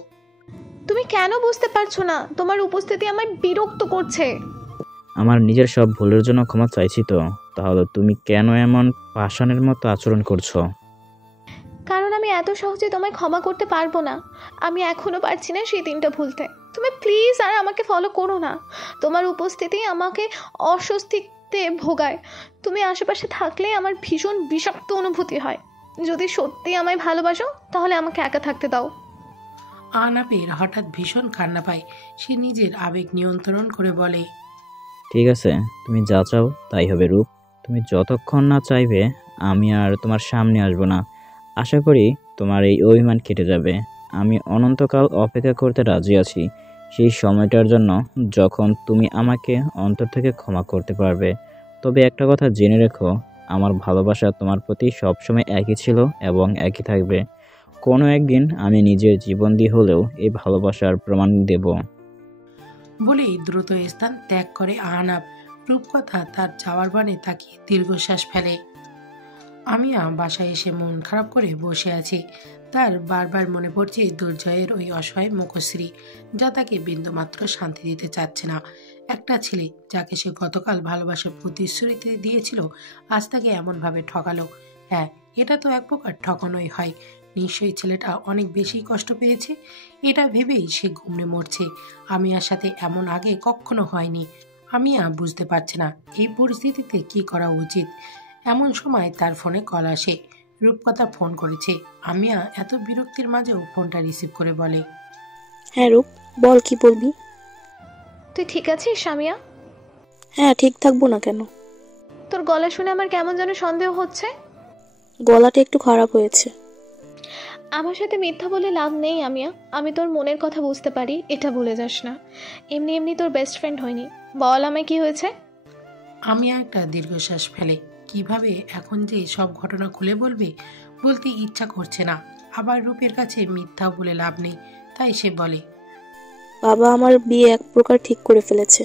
তুমি কেন বুঝতে পারছো না? তোমার উপস্থিতি আমার বিরক্ত করছে। আমার নিজের সব ভুলের জন্য ক্ষমা চাইছি তো, তাহলে তুমি কেন এমন পাষাণের মতো আচরণ করছো? কারণ আমি এত সহজে তোমায় ক্ষমা করতে পারবো না। আমি এখনো পারছি না সেই দিনটা ভুলতে। তুমি প্লিজ আর আমাকে ফলো করো না। তোমার উপস্থিতি আমাকে অস্বস্তিতে ভোগায়। তুমি আশেপাশে থাকলে আমার ভীষণ বিষাক্ত অনুভূতি হয়। যদি সত্যি আমায় ভালোবাসো তাহলে আমাকে একা থাকতে দাও। আহনাফের হঠাৎ ভীষণ কান্না পায়। সে নিজের আবেগ নিয়ন্ত্রণ করে বলে, ঠিক আছে, তুমি যা চাও তাই হবে রূপ। তুমি যতক্ষণ না চাইবে আমি আর তোমার সামনে আসবো না। আশা করি তোমার এই অভিমান কেটে যাবে। আমি অনন্তকাল অপেক্ষা করতে রাজি আছি, সেই সময়টার জন্য যখন তুমি আমাকে অন্তর থেকে ক্ষমা করতে পারবে। তবে একটা কথা জেনে রেখো, আমার ভালোবাসা তোমার প্রতি সবসময় একই ছিল এবং একই থাকবে। কোনো একদিন আমি নিজের জীবন দিয়ে হলেও এই ভালোবাসার প্রমাণ দেব। বলেই দ্রুত স্থান ত্যাগ করে আহনাফ। রূপকথা তার যাওয়ার বাণে তাকিয়ে দীর্ঘশ্বাস ফেলে। আমিয়া বাসায় এসে মন খারাপ করে বসে আছে। তার বারবার মনে পড়ছে দুর্জয়ের ওই অসহায় মুখশ্রী, যা তাকে বিন্দুমাত্র শান্তি দিতে চাচ্ছে না। একটা ছেলে যাকে সে গতকাল ভালোবাসার প্রতিশ্রুতি দিয়েছিল, আজ তাকে এমনভাবে ঠকালো। হ্যাঁ, এটা তো এক প্রকার ঠকানোই হয়। নিশ্চয়ই ছেলেটা অনেক বেশি কষ্ট পেয়েছে। এটা ভেবেই সে ঘুমড়ে মরছে। আমিয়ার সাথে এমন আগে কখনো হয়নি। আমিয়া বুঝতে পারছে না এই পরিস্থিতিতে কি করা উচিত। এমন সময় তার ফোনে কল আসে। রূপকথা ফোন করেছে। আমিয়া এত বিরক্তির মাঝেও ফোনটা রিসিভ করে বলে, হ্যাঁ রূপ, বল কি বলবি। তুই ঠিক আছিস সামিয়া? হ্যাঁ, ঠিক থাকবো না কেন? তোর গলা শুনে আমার কেমন যেন সন্দেহ হচ্ছে। গলাটা একটু খারাপ হয়েছে। আমার সাথে মিথ্যা বলে লাভ নেই আমিয়া। আমি তোর মনের কথা বুঝতে পারি, এটা ভুলে যাস না। এমনি এমনি তোর বেস্ট ফ্রেন্ড হয়নি। বল আমায় কি হয়েছে। আমিয়া একটা দীর্ঘশ্বাস ফেলে। কিভাবে এখন যে সব ঘটনা খুলে বলবে, বলতে ইচ্ছা করছে না। আবার রূপের কাছে মিথ্যাও বলে লাভ নেই, তাই সে বলে, বাবা আমার বিয়ে এক প্রকার ঠিক করে ফেলেছে।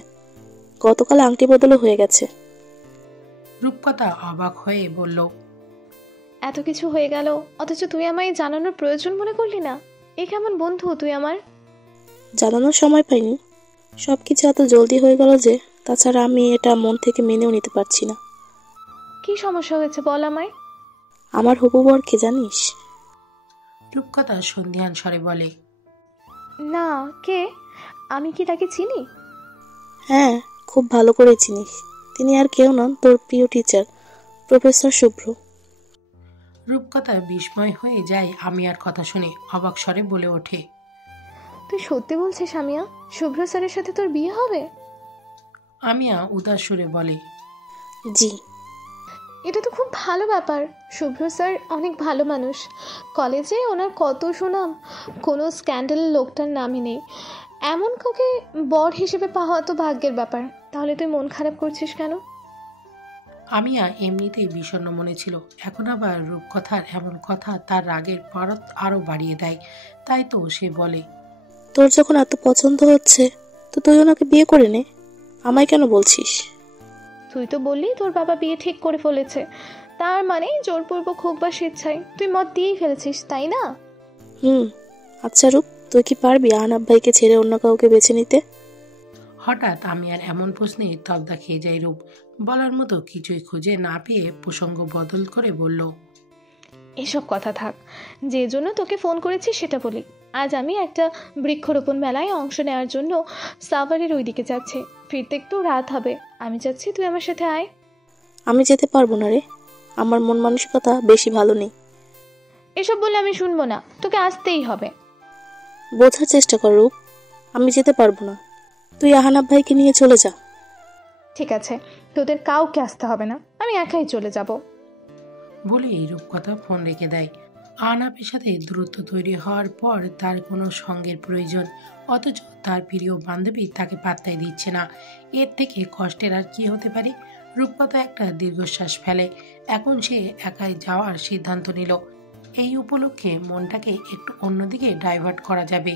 গতকাল আংটি বদলও হয়ে গেছে। রূপকথা অবাক হয়ে বলল, এত কিছু হয়ে গেল অথচ তুই আমায় জানানোর প্রয়োজন মনে করলি না? এ কেমন বন্ধু তুই আমার। জানানোর সময় পাইনি। সবকিছু এত জলদি হয়ে গেল যে, তাছাড়া আমি এটা মন থেকে মেনেও নিতে পারছি না। কি সমস্যা হয়েছে বল আমায়। আমার হবু বর কে জানিস? রূপকথা সন্ধিহান স্বরে বলে, না, কে? আমি কি তাকে চিনি? হ্যাঁ, খুব ভালো করে চিনিস। তিনি আর কেউ নন, তোর প্রিয় টিচার প্রফেসর শুভ্র। রূপকথা বিস্ময় হয়ে যায় আমিয়ার কথা শুনে। অবাক স্বরে বলে ওঠে, তুই সত্যি বলছিস আমিয়া? শুভ্র স্যারের সাথে তোর বিয়ে হবে? আমিয়া উদাস সুরে বলে, জি। এটা তো খুব ভালো ব্যাপার। শুভ্র স্যার অনেক ভালো মানুষ। কলেজে ওনার কত সুনাম, কোনো স্ক্যান্ডাল লোকটার নামই নেই। এমন কাউকে বর হিসেবে পাওয়া তো ভাগ্যের ব্যাপার। তাহলে তুই মন খারাপ করছিস কেন? আমিয়া এমনিতেই বিষণ্ণ মনে ছিল, এখন আবার রূপকথার এমন কথা তার রাগের পারদ আরো বাড়িয়ে দেয়। তাই তো সে বলে, তোর যখন এত পছন্দ হচ্ছে তো তুই ওনাকে বিয়ে করে নে। আমায় কেন বলছিস? তুই তো বললি তোর বাবা বিয়ে ঠিক করে ফেলেছে। তার মানে জোরপূর্বক হোক বা স্বেচ্ছায় তুই মত দিয়েই ফেলেছিস, তাই না? আচ্ছা রূপ, তুই কি পারবি আহনাফ ভাইকে ছেড়ে অন্য কাউকে বেছে নিতে? হঠাৎ আমিয়ার এমন প্রশ্নে তবদা খেয়ে যায় রূপ। বলার মতো কিছুই খুঁজে না পেয়ে প্রসঙ্গ বদল করে বলল, এসব কথা থাক। যে জন্য তোকে ফোন করেছি সেটা বলি। আজ আমি একটা বৃক্ষরোপণ মেলায় অংশ নেওয়ার জন্য সাভারের ওইদিকে যাচ্ছি। ফিরতে একটু রাত হবে। আমি চাচ্ছি তুই আমার সাথে আয়। আমি যেতে পারবো না রে, আমার মন মানসিকতা বেশি ভালো নেই। এসব বলে আমি শুনবো না, তোকে আসতেই হবে। বোঝার চেষ্টা কর রূপ, আমি যেতে পারবো না। তুই আহনাফ ভাইকে নিয়ে চলে যা। ঠিক আছে, তোদের কাউকে আসতে হবে না, আমি একাই চলে যাব। বলেই রূপকথা ফোন রেখে দেয়। আহনাফের সাথে দূরত্ব তৈরি হওয়ার পর তার কোনো সঙ্গের প্রয়োজন, অথচ তার প্রিয় বান্ধবী তাকে পাত্তাই দিচ্ছে না। এর থেকে কষ্টের আর কি হতে পারে। রূপকথা একটা দীর্ঘশ্বাস ফেলে। এখন সে একাই যাওয়ার সিদ্ধান্ত নিল। এই উপলক্ষে মনটাকে একটু অন্যদিকে ডাইভার্ট করা যাবে।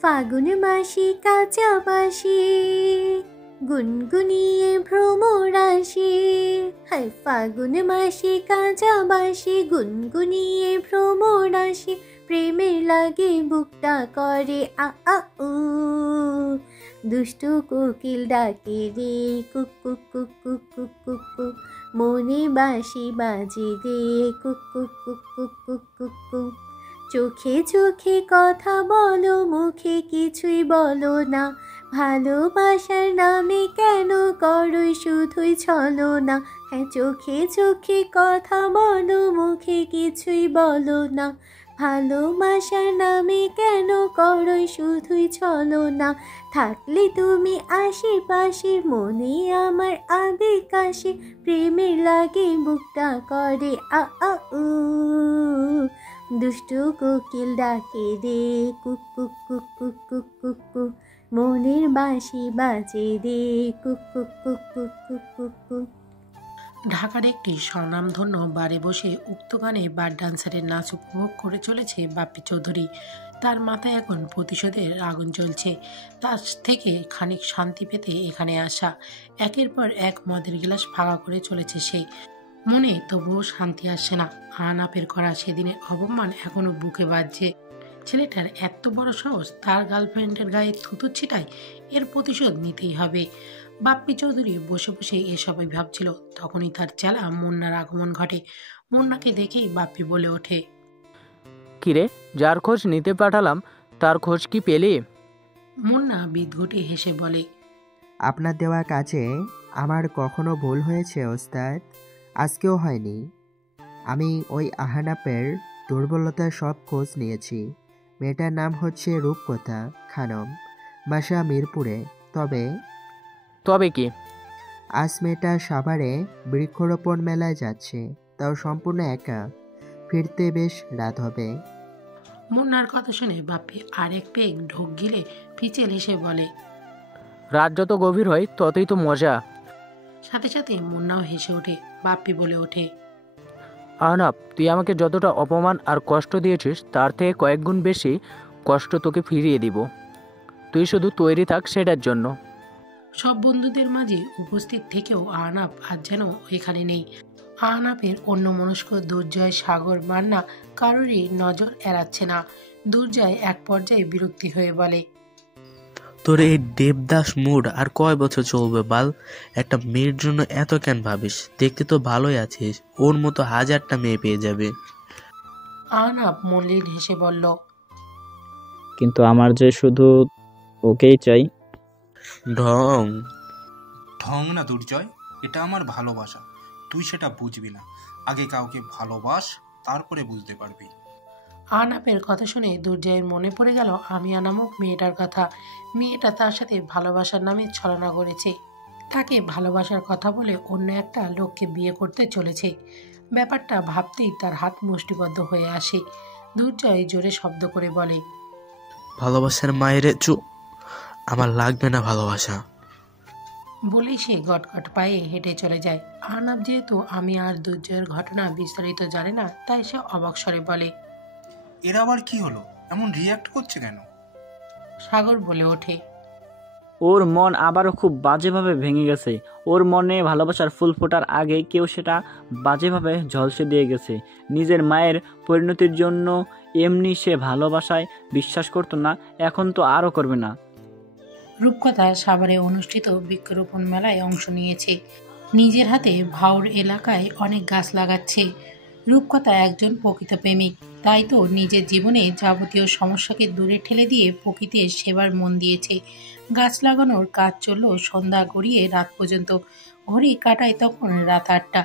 ফাগুন মাসি কাঁচা বাসি গুনগুনিয়ে ভ্রমর আসি। হাই ফাগুন মাসি কাঁচা বাসি গুনগুনিয়ে ভ্রমর আসি। প্রেমের লাগে বুকটা করে আ আ উ। দুষ্টু কোকিল ডাকে রে cook cook cook cook cook cook cook, মনে বাঁশি বাজে রে cook cook cook cook cook cook cook. চোখে চোখে কথা বলো, মুখে কিছুই বলো না, ভালোবাসার নামে কেন করো শুধুই ছলনা। হ্যাঁ, চোখে চোখে কথা বলো, মুখে কিছুই বলো না, ভালোবাসার নামে কেন করো শুধুই ছলনা। থাকলে তুমি আশেপাশে, মনে আমার আবেগ আসে, প্রেমের লাগে বুকটা করে আ আ উ। দুষ্টু কোকিল ডাকে রে cook cook cook cook cook cook cook, মনের বাঁশি বাজে রে cook cook cook cook cook cook cook. ঢাকার একটি স্বনামধন্য বারে বসে উক্ত গানে বার ডান্সারের নাচ উপভোগ করে চলেছে বাপ্পি চৌধুরী। তার মাথায় এখন প্রতিশোধের আগুন জ্বলছে। তার থেকে খানিক শান্তি পেতে এখানে আসা। একের পর এক মদের গ্লাস ফাঁকা করে চলেছে সে। মনে তবুও শান্তি আসছে না। আহনাফের করা সেদিনের অপমান এখনো বুকে বাজছে। ছেলেটার এত বড় সাহস, তার গার্লফ্রেন্ডের গায়ে থুতু ছিটায়। এর প্রতিশোধ নিতেই হবে। বাপ্পি চৌধুরী বসে বসে এসবই ভাবছিল। তখনই তার চেলা মুন্নার আগমন ঘটে। মুন্নাকে দেখেই বাপ্পি বলে ওঠে, কিরে, যার খোঁজ নিতে পাঠালাম তার খোঁজ কি পেলি? মুন্না বিদ্ঘুটে হেসে বলে, আপনার দেওয়া কাজে আমার কখনো ভুল হয়েছে ওস্তাদ? আজকেও হয়নি। আমি ওই আহনাফের দুর্বলতার সব খোঁজ নিয়েছি। মেয়েটার নাম হচ্ছে রূপকথা খানম, বাসা মিরপুরে। তবে কি? আজ মেয়েটা সাভারে বৃক্ষরোপণ মেলায় যাচ্ছে, তাও সম্পূর্ণ একা। ফিরতে বেশ রাত হবে। মুন্নার কথা শুনে বাপ্পি আরেক পেগ ঢোক গিলে পিচেল এসে বলে, রাত যত গভীর হয় ততই তো মজা। সাথে সাথে মুন্নাও হেসে ওঠে। বাপ্পি বলে ওঠে, আহনাফ, তুই আমাকে যতটা অপমান আর কষ্ট দিয়েছিস তার থেকে কয়েক গুণ বেশি কষ্ট তোকে ফিরিয়ে দিব। তুই শুধু তৈরি থাক সেটার জন্য। সব বন্ধুদের মাঝে উপস্থিত থেকেও আহনাফ আজ যেন এখানে নেই। আহনাফের অন্যমনস্ক দুর্জয়, সাগর, মান্না কারোরই নজর এড়াচ্ছে না। দুর্জয় এক পর্যায়ে বিরক্তি হয়ে বলে, তোর এই দেবদাস মুড আর কয় বছর চলবে বাল? একটা মেয়ের জন্য এত কেন ভাবিস? দেখতে তো ভালোই আছিস, ওর মতো হাজারটা মেয়ে পেয়ে যাবে। আহনাফ মলিন হেসে বলল, কিন্তু আমার যে শুধু ওকেই চাই। ঢং ঢং না দুর্জয়, এটা আমার ভালোবাসা। তুই সেটা বুঝবি না। আগে কাউকে ভালোবাস, তারপরে বুঝতে পারবি। আহনাফের কথা শুনে দুর্জয়ের মনে পড়ে গেল আমিয়া নামক মেয়েটার কথা। মেয়েটা তার সাথে ভালোবাসার নামে ছলনা করেছে। তাকে ভালোবাসার কথা বলে অন্য একটা লোককে বিয়ে করতে চলেছে। ব্যাপারটা ভাবতেই তার হাত মুষ্টিবদ্ধ হয়ে আসে। দুর্জয় জোরে শব্দ করে বলে, ভালোবাসার মায়ের আমার লাগবে না ভালোবাসা। বলেই সে গটগট পায়ে হেঁটে চলে যায়। আহনাফ যেহেতু আমি আর দুর্জয়ের ঘটনা বিস্তারিত জানে না, তাই সে অবাক স্বরে বলে, এরা আবার কি হলো? এমন রিয়াক্ট করছে কেন? সাগর বলে ওঠে, ওর মন আবারও খুব বাজেভাবে ভেঙে গেছে। ওর মনে ভালোবাসার ফুল ফোটার আগে কেউ সেটা বাজেভাবে ঝলসে দিয়ে গেছে। নিজের মায়ের পরিণতির জন্য এমনি সে ভালোবাসায় বিশ্বাস করতো না, এখন তো আরও করবে না। রূপকথা সাভারে অনুষ্ঠিত বৃক্ষরোপণ মেলায় অংশ নিয়েছে। নিজের হাতে ভাউর এলাকায় অনেক গাছ লাগাচ্ছে। রূপকথা একজন প্রকৃত প্রেমিক, তাই তো নিজের জীবনে যাবতীয় সমস্যাকে দূরে ঠেলে দিয়ে প্রকৃতির সেবার মন দিয়েছে। গাছ লাগানোর কাজ চলল সন্ধ্যা গড়িয়ে রাত পর্যন্ত। ঘড়ি কাটায় তখন রাত 8টা।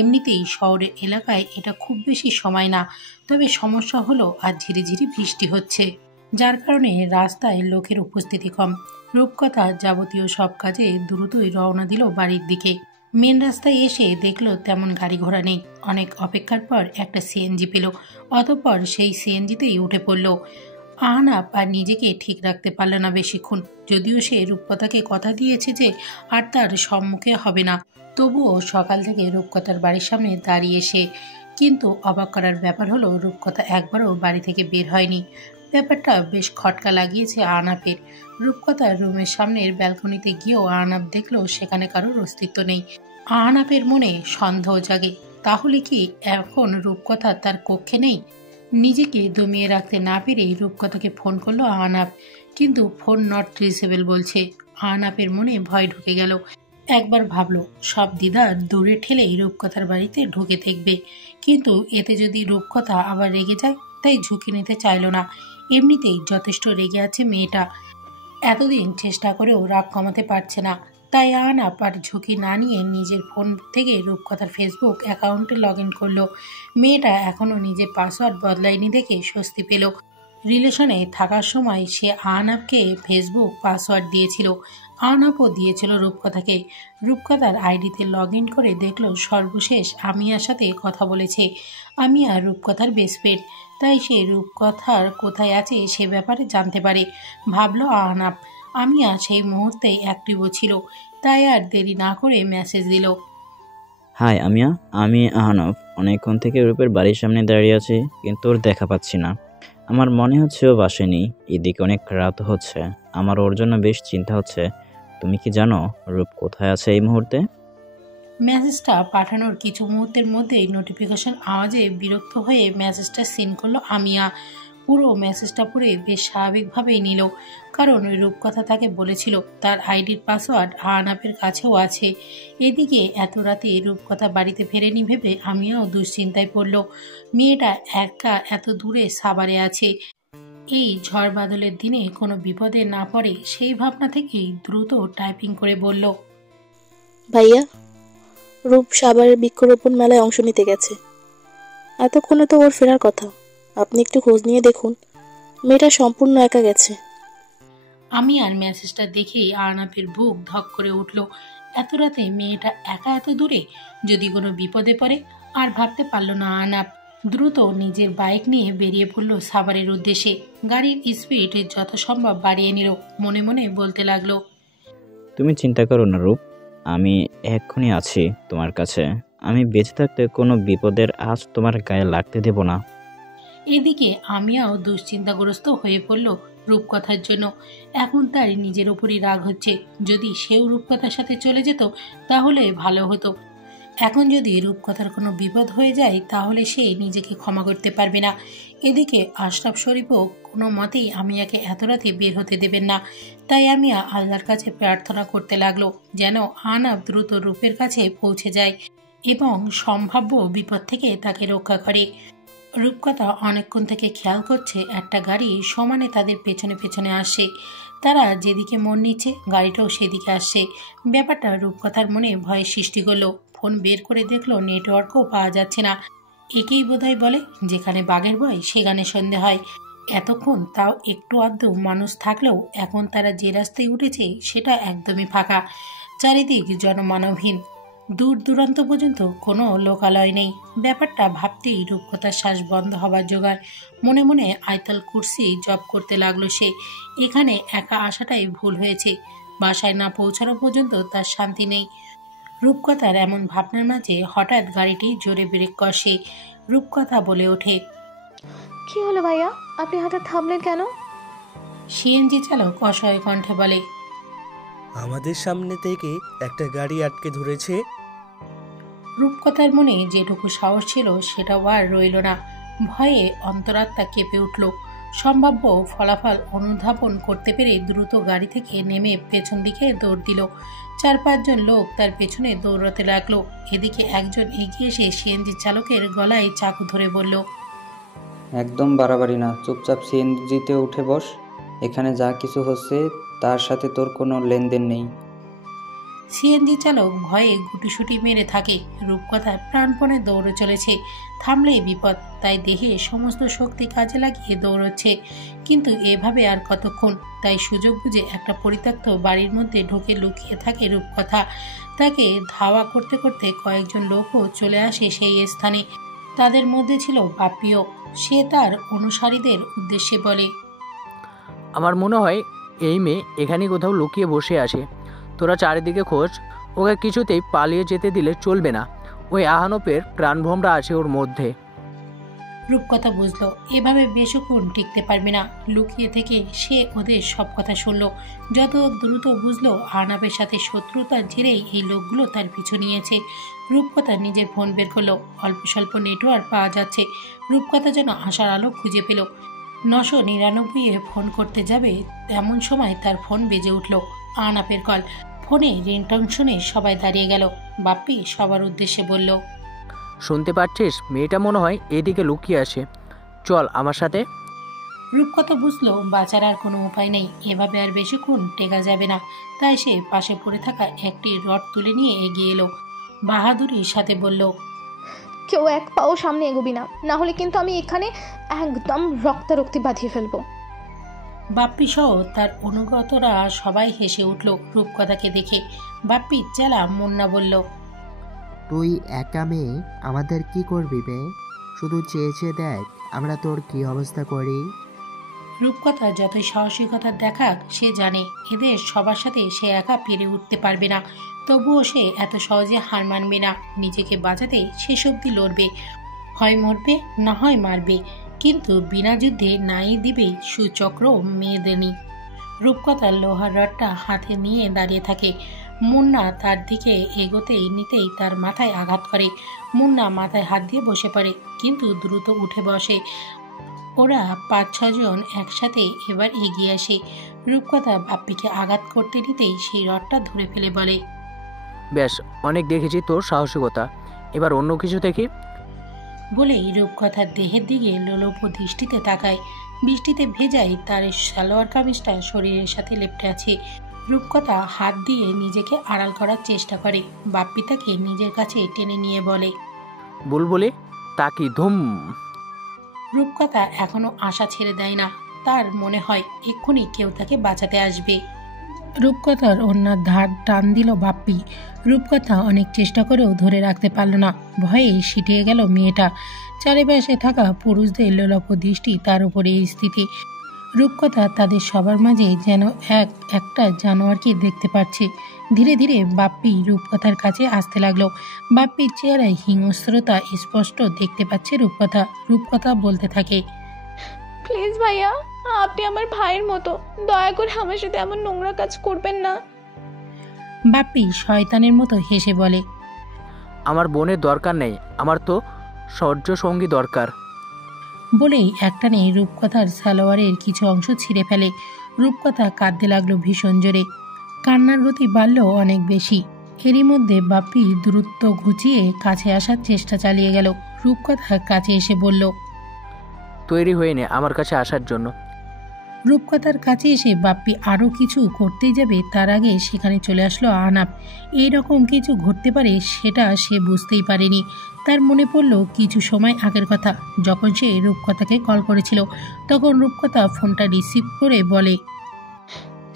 এমনিতেই শহরের এলাকায় এটা খুব বেশি সময় না, তবে সমস্যা হলো আর ঝিরিঝিরি বৃষ্টি হচ্ছে, যার কারণে রাস্তায় লোকের উপস্থিতি কম। রূপকথা যাবতীয় সব কাজে দ্রুতই রওনা দিল বাড়ির দিকে। মেন রাস্তায় এসে দেখলো তেমন গাড়ি ঘোড়া নেই। অনেক অপেক্ষার পর একটা সিএনজি পেল, অতঃপর সেই সিএনজিতেই উঠে পড়ল। আহনাফ আর নিজেকে ঠিক রাখতে পারল না বেশিক্ষণ। যদিও সে রূপকথাকে কথা দিয়েছে যে আর তার সম্মুখে হবে না, তবুও সকাল থেকে রূপকথার বাড়ির সামনে দাঁড়িয়ে সে। কিন্তু অবাক করার ব্যাপার হলো রূপকথা একবারও বাড়ি থেকে বের হয়নি। ব্যাপারটা বেশ খটকা লাগিয়েছে আহনাফের। রূপকথার রুমের সামনের ব্যালকনিতে গিয়েও আহনাফ দেখলো সেখানে কারোর অস্তিত্ব নেই। আহনাফের মনে সন্দেহ জাগে, তাহলে কি এখন রূপকথা তার কক্ষে নেই? নিজেকে দমিয়ে রাখতে না পেরে রূপকথাকে ফোন করলো আহনাফ। কিন্তু ফোন নট রিচেবল বলছে। আহনাফের মনে ভয় ঢুকে গেল। একবার ভাবলো সব দ্বিধা দূরে ঠেলেই রূপকথার বাড়িতে ঢুকে দেখবে, কিন্তু এতে যদি রূপকথা আবার রেগে যায়, তাই ঝুঁকি নিতে চাইল না। এমনিতেই যথেষ্ট রেগে আছে মেয়েটা, এতদিন চেষ্টা করেও রাগ কমাতে পারছে না। তাই আহনাফ আর ঝুঁকি না নিয়ে নিজের ফোন থেকে রূপকথার ফেসবুক অ্যাকাউন্টে লগ ইন করলো। মেয়েটা এখনও নিজের পাসওয়ার্ড বদলায়নি দেখে স্বস্তি পেল। রিলেশনে থাকার সময় সে আহনাফকে ফেসবুক পাসওয়ার্ড দিয়েছিল, আহনাফও দিয়েছিল রূপকথাকে। রূপকথার আইডিতে লগ ইন করে দেখলো সর্বশেষ আমিয়ার সাথে কথা বলেছে। আমিয়া রূপকথার বেস্ট ফ্রেন্ড, তাই সে রূপকথার কোথায় আছে সে ব্যাপারে জানতে পারে। ভাবলো আহনাফ। আমিয়া সেই মুহূর্তে অ্যাক্টিভও ছিল, তাই আর দেরি না করে মেসেজ দিল। হাই আমিয়া, আমি আহনাফ। অনেকক্ষণ থেকে রূপের বাড়ির সামনে দাঁড়িয়ে আছি, কিন্তু ওর দেখা পাচ্ছি না। আমার মনে হচ্ছে ও বাসায় নেই। এদিকে অনেক রাত হচ্ছে, আমার ওর জন্য বেশ চিন্তা হচ্ছে। তুমি কি জানো রূপ কোথায় আছে এই মুহূর্তে? মেসেজটা পাঠানোর কিছু মুহূর্তের মধ্যেই নোটিফিকেশন আওয়াজে বিরক্ত হয়ে মেসেজটা সিন করলো আমিয়া। পুরো মেসেজটা পড়ে বেশ স্বাভাবিকভাবেই নিল, কারণ ওই রূপকথা তাকে বলেছিল তার আইডির পাসওয়ার্ড আহনাফের কাছেও আছে। এদিকে এত রাতে রূপকথা বাড়িতে ফেরেনি ভেবে আমিয়াও দুশ্চিন্তায় পড়ল। মেয়েটা একা এত দূরে সাভারে আছে, এই ঝড় বাদলের দিনে কোনো বিপদে না পড়ে সেই ভাবনা থেকেই দ্রুত টাইপিং করে বলল, ভাইয়া, রূপ সাভারের বৃক্ষরোপণ মেলায় অংশ নিতে গেছে। এতক্ষণে তো ওর ফেরার কথা, আপনি একটু খোঁজ নিয়ে দেখুন। মেয়েটা সম্পূর্ণ একা গেছে। আমি আর মেসেজটা দেখেই আহনাফের বুক ধক করে উঠল। এত রাতে মেয়েটা একা এত দূরে, যদি কোনো বিপদে পড়ে। আর ভাবতে পারল না আহনাফ। দ্রুত নিজের বাইক নিয়ে বেরিয়ে পড়ল সাভারের উদ্দেশ্যে। গাড়ির স্পিড যত সম্ভব বাড়িয়ে নিল, মনে মনে বলতে লাগলো, তুমি চিন্তা করো না রূপ, আমি এক্ষুনি আছি তোমার কাছে। আমি বেঁচে থাকতে কোনো বিপদের আজ তোমার গায়ে লাগতে দেব না। এদিকে আমিও দুশ্চিন্তাগ্রস্ত হয়ে পড়ল রূপকথার জন্য। এখন তার নিজের ওপরই রাগ হচ্ছে। যদি সেও রূপকথার সাথে চলে যেত তাহলে ভালো হতো। এখন যদি রূপকথার কোনো বিপদ হয়ে যায় তাহলে সে নিজেকে ক্ষমা করতে পারবে না। এদিকে আশরাফ শরীফও কোনো মতেই আমিয়াকে এত রাতে বের হতে দেবেন না। তাই আমিয়া আল্লাহর কাছে প্রার্থনা করতে লাগলো যেন আহনাফ দ্রুত রূপের কাছে পৌঁছে যায় এবং সম্ভাব্য বিপদ থেকে তাকে রক্ষা করে। রূপকথা অনেকক্ষণ থেকে খেয়াল করছে একটা গাড়ি সমানে তাদের পেছনে পেছনে আসছে। তারা যেদিকে মন নিচ্ছে গাড়িটাও সেদিকে আসছে। ব্যাপারটা রূপকথার মনে ভয়ের সৃষ্টি করলো। ফোন বের করে দেখলো নেটওয়ার্কও পাওয়া যাচ্ছে না। একেই বোধহয় বলে যেখানে বাঘের ভয় সেখানে সন্ধে হয়। এতক্ষণ তাও একটু আধটু মানুষ থাকলেও এখন তারা যে রাস্তায় উঠেছে সেটা একদমই ফাঁকা, চারিদিক জনমানবহীন। দূর দূরান্ত পর্যন্ত কোনো লোকালয় নেই। ব্যাপারটা ভাবতেই রূপকথার শ্বাস বন্ধ হবার জোগাড়। মনে মনে আয়তাল কুরসি জপ করতে লাগলো সে। এখানে একা আসাটাই ভুল হয়েছে। বাসায় না পৌঁছানো পর্যন্ত তার শান্তি নেই। রূপকথার এমন ভাবনার মাঝে হঠাৎ গাড়িটি জোরে ব্রেক কষে। রূপকথা বলে ওঠে, কি হলো ভাইয়া, আপনি হঠাৎ থামলেন কেন? সিএনজি চালক অসহায় কণ্ঠে বলে, আমাদের সামনে থেকে একটা গাড়ি আটকে ধরেছে। রূপকথার মনে যেটুকু সাহস ছিল সেটাও আর রইল না। ভয়ে অন্তরাত্মা কেঁপে উঠল। সম্ভাব্য ফলাফল অনুধাবন করতে পেরে দ্রুত গাড়ি থেকে নেমে পেছন দিকে দৌড় দিল। 4-5 জন লোক তার পেছনে দৌড়াতে লাগলো। এদিকে একজন এগিয়ে এসে সিএনজি চালকের গলায় চাকু ধরে বলল, একদম বাড়াবাড়ি না, চুপচাপ সিএনজিতে উঠে বস। এখানে যা কিছু হচ্ছে তার সাথে তোর কোনো লেনদেন নেই। সিএনজি চালক ভয়ে গুটিসুটি মেরে থাকে। রূপকথা প্রাণপণে দৌড়ে চলেছে, থামলেই বিপদ, তাই দেহে সমস্ত শক্তি কাজে লাগিয়ে দৌড়চ্ছে। কিন্তু এভাবে আর কতক্ষণ। তাই সুযোগ বুঝে একটা পরিত্যক্ত বাড়ির মধ্যে ঢুকে লুকিয়ে থাকে রূপকথা। তাকে ধাওয়া করতে করতে কয়েকজন লোকও চলে আসে সেই স্থানে। তাদের মধ্যে ছিল বাপ্পিও। সে তার অনুসারীদের উদ্দেশ্যে বলে, আমার মনে হয় এই মেয়ে এখানে কোথাও লুকিয়ে বসে আছে। তোরা চারিদিকে খোঁজ, ওকে কিছুতেই পালিয়ে যেতে দিলে চলবে না। ওই আহনাফের প্রাণভোমরা আছে ওর মধ্যে। রূপকথা বুঝলো এভাবে বেশিক্ষণ টিকতে পারবে না। লুকিয়ে থেকে সে ওদের সব কথা শুনল। যত দ্রুত বুঝলো আহনাফের সাথে শত্রুতার জেরেই এই লোকগুলো তার পিছু নিয়েছে। রূপকথা নিজের ফোন বের করলো। অল্প স্বল্প নেটওয়ার্ক পাওয়া যাচ্ছে। রূপকথা যেন আশার আলো খুঁজে পেল। 999-এ ফোন করতে যাবে এমন সময় তার ফোন বেজে উঠল। আহনাফের কল। ফোনে রিংটং শুনে সবাই দাঁড়িয়ে গেল। বাপ্পি সবার উদ্দেশ্যে বলল, শুনতে পাচ্ছিস? মেয়েটা মনে হয় এদিকে লুকিয়ে আসে, চল আমার সাথে। রূপকথা বুঝলো বাঁচার আর কোনো উপায় নেই, এভাবে আর বেশিক্ষণ টেকা যাবে না। তাই সে পাশে পড়ে থাকা একটি রড তুলে নিয়ে এগিয়ে এলো। বাহাদুরির সাথে বলল, কেউ এক পাও সামনে এগোবি না, না হলে কিন্তু আমি এখানে একদম রক্তারক্তি বাঁধিয়ে ফেলবো। বাপ্পি সহ তার অনুগতরা সবাই হেসে উঠল রূপকথাকে দেখে। বাপ্পির চেলা মুন্না বলল, তুই একা মেয়ে, আমাদের কি করবি বে? শুধু চেয়ে চেয়ে দেখ আমরা তোর কি অবস্থা করি। রূপকথা যতই সাহসিকতা দেখাক, সে জানে এদের সবার সাথে সে একা পেরে উঠতে পারবে না। তবুও সে এত সহজে হার মানবে না। নিজেকে বাঁচাতে শেষ অবধি লড়বে, হয় মরবে না হয় মারবে, কিন্তু বিনা যুদ্ধে নাই দিবে সুচক্র মেয়েদেরই। রূপকথার লোহার রডটা হাতে নিয়ে দাঁড়িয়ে থাকে। মুন্না তার দিকে এগোতেই নিতেই তার মাথায় আঘাত করে। মুন্না মাথায় হাত দিয়ে বসে পড়ে, কিন্তু দ্রুত উঠে বসে। ওরা 5-6 জন একসাথে এবার এগিয়ে আসে। রূপকথা বাপ্পিকে আঘাত করতে নিতেই সেই রডটা ধরে ফেলে বলে, ব্যাস, অনেক দেখেছি তোর সাহসিকতা, এবার অন্য কিছু দেখি। বলেই রূপকথার দেহের দিকে লোলুপ দৃষ্টিতে তাকায়। বৃষ্টিতে ভেজাই তার সালোয়ার কামিজটা শরীরের সাথে লেপ্টে আছে। রূপকথা হাত দিয়ে নিজেকে আড়াল করার চেষ্টা করে। বাপ্পি তাকে নিজের কাছে টেনে নিয়ে বলে, বুলবুলি তাকি ধুম। রূপকথা এখনো আশা ছেড়ে দেয় না। তার মনে হয় এক্ষুনি কেউ তাকে বাঁচাতে আসবে। রূপকথার ওড়নার ধার টান দিল বাপ্পি। রূপকথা অনেক চেষ্টা করেও ধরে রাখতে পারল না। ভয়ে সিটিয়ে গেল মেয়েটা। চারিপাশে থাকা পুরুষদের লোলপ দৃষ্টি তার উপরে স্থিতি। রূপকথা তাদের সবার মাঝে যেন একটা জানোয়ারকে দেখতে পাচ্ছে। ধীরে ধীরে বাপ্পি রূপকথার কাছে আসতে লাগলো। বাপ্পির চেহারায় হিংস্রতা স্পষ্ট দেখতে পাচ্ছে রূপকথা। রূপকথা বলতে থাকে, প্লিজ ভাইয়া, আপনি আমার ভাইয়ের মতো, দয়া করে আমার সাথে এমন নোংরা কাজ করবেন না। বাপ্পি শয়তানের মতো হেসে বলে, আমার বোনের দরকার নেই, আমার তো সহ্য সঙ্গী দরকার। বলেই একটানে রূপকথার সালোয়ারের কিছু অংশ ছিঁড়ে ফেলে। রূপকথা কাঁদতে লাগলো ভীষণ জোরে। কান্নার গতি বাড়ল অনেক বেশি। এরই মধ্যে বাপ্পি দূরত্ব ঘুচিয়ে কাছে আসার চেষ্টা চালিয়ে গেল। রূপকথার কাছে এসে বলল, তৈরি হয়ে নে আমার কাছে আসার জন্য। রূপকথার কাছে এসে বাপ্পি আরও কিছু করতেই যাবে, তার আগে সেখানে চলে আসলো আহনাফ। এইরকম কিছু ঘটতে পারে সেটা সে বুঝতেই পারেনি। তার মনে পড়ল কিছু সময় আগের কথা, যখন সে রূপকথাকে কল করেছিল। তখন রূপকথা ফোনটা রিসিভ করে বলে,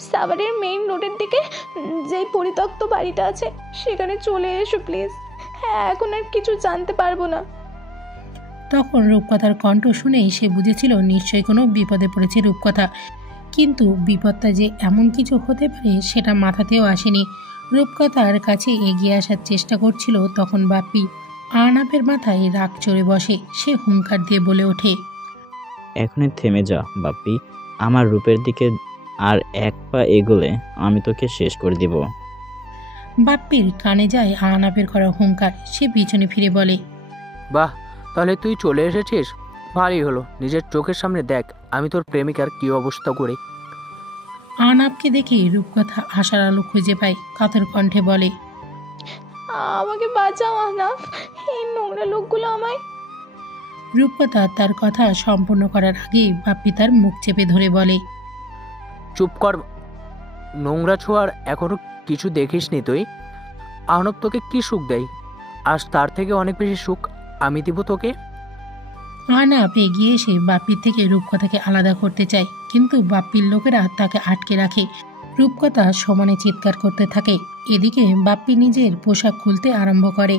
সাভারের মেইন রোডের দিকে যে পরিত্যক্ত বাড়িটা আছে সেখানে চলে এসো প্লিজ, হ্যাঁ এখন আর কিছু জানতে পারবো না। তখন রূপকথার কণ্ঠ শুনেই সে বুঝেছিল নিশ্চয়ই কোনো বিপদে পড়েছে রূপকথা, কিন্তু বিপদটা যে এমন কিছু হতে পারে সেটা মাথাতেও আসেনি। রূপকথার কাছে এগিয়ে আসার চেষ্টা করছিল তখন বাপ্পি। আহনাফের মাথায় রাগ চড়ে বসে। সে হুঙ্কার দিয়ে বলে ওঠে, এখনই থেমে যা বাপ্পি, আমার রূপের দিকে আর এক পা এগোলে আমি তোকে শেষ করে দিব। বাপ্পির কানে যায় আহনাফের করা হুঙ্কার। সে পিছনে ফিরে বলে, বাহ, তাহলে তুই চলে এসেছিস, ভালোই হলো। নিজের চোখের সামনে দেখ আমি তোর প্রেমিকার কি অবস্থা করি। আহনাফকে দেখে রূপকথা আশার আলো খুঁজে পায়। কাতর কণ্ঠে বলে, আমাকে বাঁচাও আহনাফ, এই নোংরা লোকগুলো আমায়। রূপকথা তার কথা সম্পূর্ণ করার আগেই বাপ্পি তার মুখ চেপে ধরে বলে, চুপ কর, নোংরা ছোঁয়ার এখনো কিছু দেখিসনি তুই? আহনাফ তোকে কি সুখ দেয়, আজ তার থেকে অনেক বেশি সুখ আমি দিব তোকে। আহনাফ এগিয়ে এসে বাপ্পির থেকে রূপকথাকে আলাদা করতে চায়, কিন্তু বাপ্পির লোকেরা তাকে আটকে রাখে। রূপকথা সমানে চিৎকার করতে থাকে। এদিকে বাপ্পি নিজের পোশাক খুলতে আরম্ভ করে।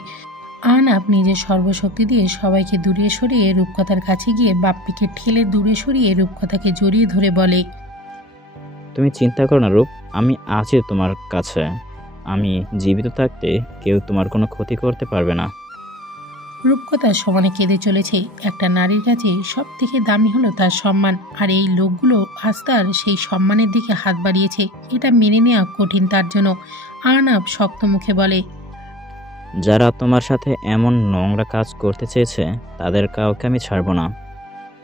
আহনাফ নিজের সর্বশক্তি দিয়ে সবাইকে দূরে সরিয়ে রূপকথার কাছে গিয়ে বাপ্পিকে ঠেলে দূরে সরিয়ে রূপকথাকে জড়িয়ে ধরে বলে, তুমি চিন্তা করো না রূপ, আমি আছি তোমার কাছে। আমি জীবিত থাকতে কেউ তোমার কোনো ক্ষতি করতে পারবে না। রূপকথা সমানে কেঁদে চলেছে। একটা নারীর কাছে সব থেকে দামি হলো তার সম্মান, আর এই লোকগুলো আজ তার সেই সম্মানের দিকে হাত বাড়িয়েছে। এটা মেনে নেওয়া কঠিন তার জন্য। আহনাফ শক্ত মুখে বলে, যারা তোমার সাথে এমন নোংরা কাজ করতে চেয়েছে তাদের কাউকে আমি ছাড়ব না।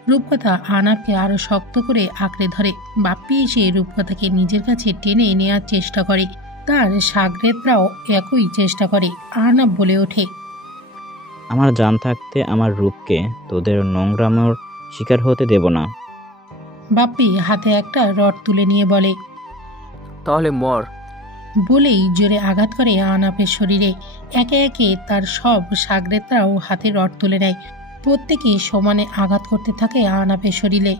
রূপকথা আহনাফকে আরো শক্ত করে আঁকড়ে ধরে। বাপ্পি এসে রূপকথাকে নিজের কাছে টেনে নেওয়ার চেষ্টা করে। তার শাগরেদরাও একই চেষ্টা করে। আহনাফ বলে ওঠে, আমার জান থাকতে আমার রূপকে তোদের নোংরামোর শিকার হতে দেব না। বাপ্পি হাতে একটা রড তুলে নিয়ে বলে, তাহলে মর। বলেই জোরে আঘাত করে আহনাফের শরীরে। একে একে তার সব শাগরেদরাও হাতে রড তুলে নেয়। প্রত্যেকেই সমানে আঘাত করতে থাকে আহনাফের শরীরে।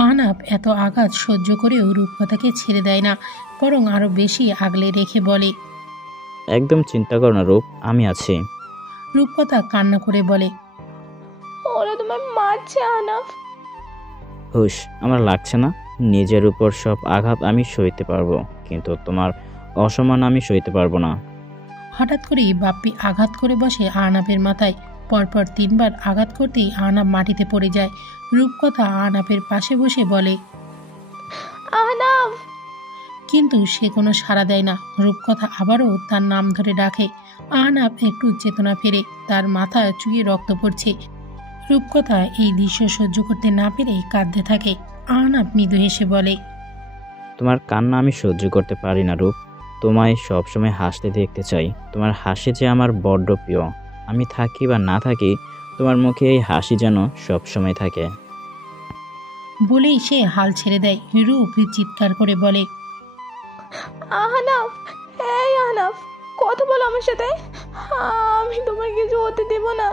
আহনাফ এত আঘাত সহ্য করেও রূপকথাকে ছেড়ে দেয় না, বরং আরো বেশি আগলে রেখে বলে, একদম চিন্তা করো না রূপ, আমি আছি। রূপকথা কান্না করে বলে, ওরা তোমায় মারছে আহনাফ। হুশ, আমার লাগছে না। নিজের উপর সব আঘাত আমি সইতে পারবো, কিন্তু তোমার অসম্মান আমি সইতে পারবো না। হঠাৎ করেই বাপ্পি আঘাত করে বসে আহনাফের মাথায়। পরপর 3 বার আঘাত করতেই আহনাফ মাটিতে পড়ে যায়। রূপকথা আহনাফের পাশে বসে বলে, আহনাফ। কিন্তু সে কোনো সাড়া দেয় না। রূপকথা আবারও তার নাম ধরে ডাকে। আহনাফ একটু চেতনা ফেরে, তার মাথা চুইয়ে রক্ত পড়ছে। রূপকথা এই দৃশ্য সহ্য করতে না পেরে কাঁদতে থাকে। আহনাফ মৃদু হেসে বলে, তোমার কান্না আমি সহ্য করতে পারি না রূপ, তোমায় সবসময় হাসতে দেখতে চাই। তোমার হাসি যে আমার বড্ড প্রিয়। আমি থাকি বা না থাকি, তোমার মুখে এই হাসি যেন সবসময় থাকে। বলেই সে হাল ছেড়ে দেয়। রূপ চিৎকার করে বলে, আহনাফ, এই আহনাফ, কথা বলো আমার সাথে। আমি তোমার কিছু হতে দেব না।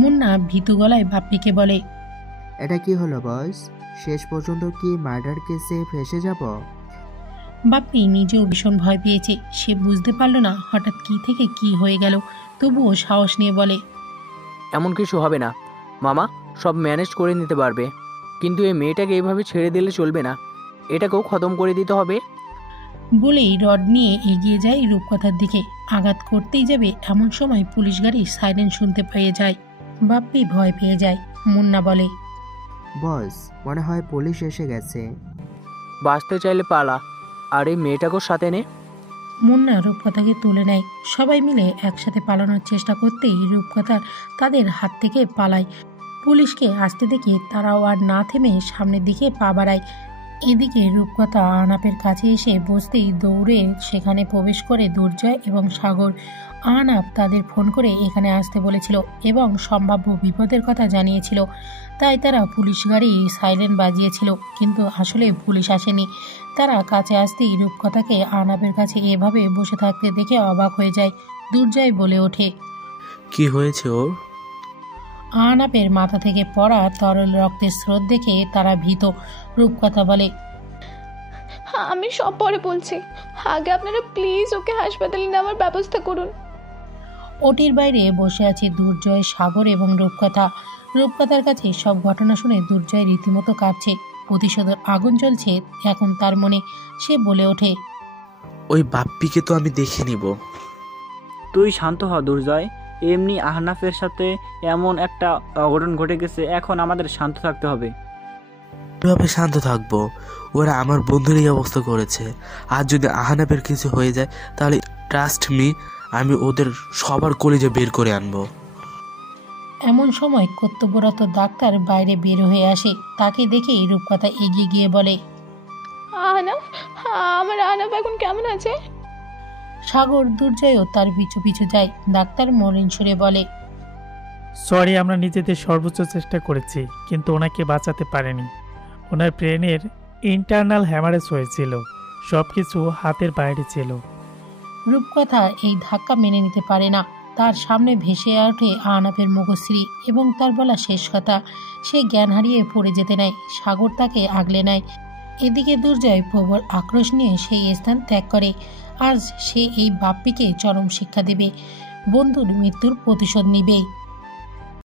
মুন্না ভীতু গলায় বাপ্পিকে বলে, এটা কি হলো বস? শেষ পর্যন্ত কি মার্ডার কেসে ফেসে যাব? বাপ্পি নিজেও ভীষণ ভয় পেয়েছে। সে বুঝতে পারল না হঠাৎ কি থেকে কি হয়ে গেল। তবুও সাহস নিয়ে বলে, এমন কিছু হবে না মামা, সব ম্যানেজ করে নিতে পারবে। কিন্তু এই মেয়েটাকে এইভাবে ছেড়ে দিলে চলবে না, এটাকেও খতম করে দিতে হবে। বলেই রড নিয়ে এগিয়ে যায় রূপকথার দিকে। আঘাত করতেই যাবে এমন সময় পুলিশ গাড়ির সাইরেন শুনতে পেয়ে যায়। বাপ্পি ভয় পেয়ে যায়। মুন্না বলে, বস, মনে হয় পুলিশ এসে গেছে। বাঁচতে চাইলে পালা, আর এই মেয়েটাকেও সাথে নে। মুন্না রূপকথাকে তুলে নেয়। সবাই মিলে একসাথে পালানোর চেষ্টা করতেই রূপকথা তাদের হাত থেকে পালায়। পুলিশকে আসতে দেখে তারাও আর না থেমে সামনের দিকে পা বাড়ায়। এদিকে রূপকথা আহনাফের কাছে এসে বসতেই দৌড়ে সেখানে প্রবেশ করে দুর্জয় এবং সাগর। আহনাফ তাদের ফোন করে এখানে আসতে বলেছিল এবং সম্ভাব্য বিপদের কথা জানিয়েছিল, তাই তারা পুলিশ গাড়ি সাইরেন বাজিয়েছিল। কিন্তু আসলে পুলিশ আসেনি। তারা কাছে আসতেই রূপকথাকে আহনাফের কাছে এভাবে বসে থাকতে দেখে অবাক হয়ে যায়। দুর্জয় বলে ওঠে, কি হয়েছে ওর? আহনাফের মাথা থেকে পড়া তরল রক্তের স্রোত দেখে তারা ভীত। রূপকথা বলে, আমি সব পরে বলছি, আগে আপনারা প্লিজ ওকে হাসপাতালে নেওয়ার ব্যবস্থা করুন। ওটির বাইরে বসে আছে দুর্জয়, সাগর এবং রূপকথা। রূপকথার কাছে সব ঘটনা শুনে দুর্জয় রীতিমতো কাঁপছে। প্রতিশোধের আগুন জ্বলছে এখন তার মনে। সে বলে ওঠে, ওই বাপ্পিকে তো আমি দেখে নিব। তুই শান্ত হ দুর্জয়, এমনি আহনাফের সাথে এমন একটা অঘটন ঘটে গেছে, এখন আমাদের শান্ত থাকতে হবে। কিভাবে শান্ত থাকবো? ওরা আমার বন্ধুর এই অবস্থা করেছে। আর যদি আহনাফের কিছু হয়ে যায় তাহলে ট্রাস্ট মি, আমি ওদের সবার কলেজে বের করে আনবো। এমন সময় কর্তব্যরত ডাক্তার বাইরে বের হয়ে আসে। তাকে দেখেই রূপকথা এগিয়ে গিয়ে বলে, আহনাফ, আমার আহনাফ এখন কেমন আছে? সাগর দুর্জয়ও তার পিছু পিছু যায়। ডাক্তার মলিন সুরে বলে, সরি, আমরা নিজেদের সর্বোচ্চ চেষ্টা করেছি, কিন্তু ওনাকে বাঁচাতে পারেনি। ওনার ব্রেনের ইন্টারনাল হ্যামারেজ হয়েছিল, সব কিছু হাতের বাইরে ছিল। রূপকথা এই ধাক্কা মেনে নিতে পারে না। তার সামনে ভেসে ওঠে আহনাফের মুখশ্রী এবং তার বলা শেষ কথা। সে জ্ঞান হারিয়ে পড়ে যেতে নেয়। সাগর তাকে আগলে নেয়। এদিকে দুর্জয় প্রবল আক্রোশ নিয়ে সেই স্থান ত্যাগ করে। আজ সে এই বাপ্পিকে চরম শিক্ষা দেবে, বন্ধুর মৃত্যুর প্রতিশোধ নিবে।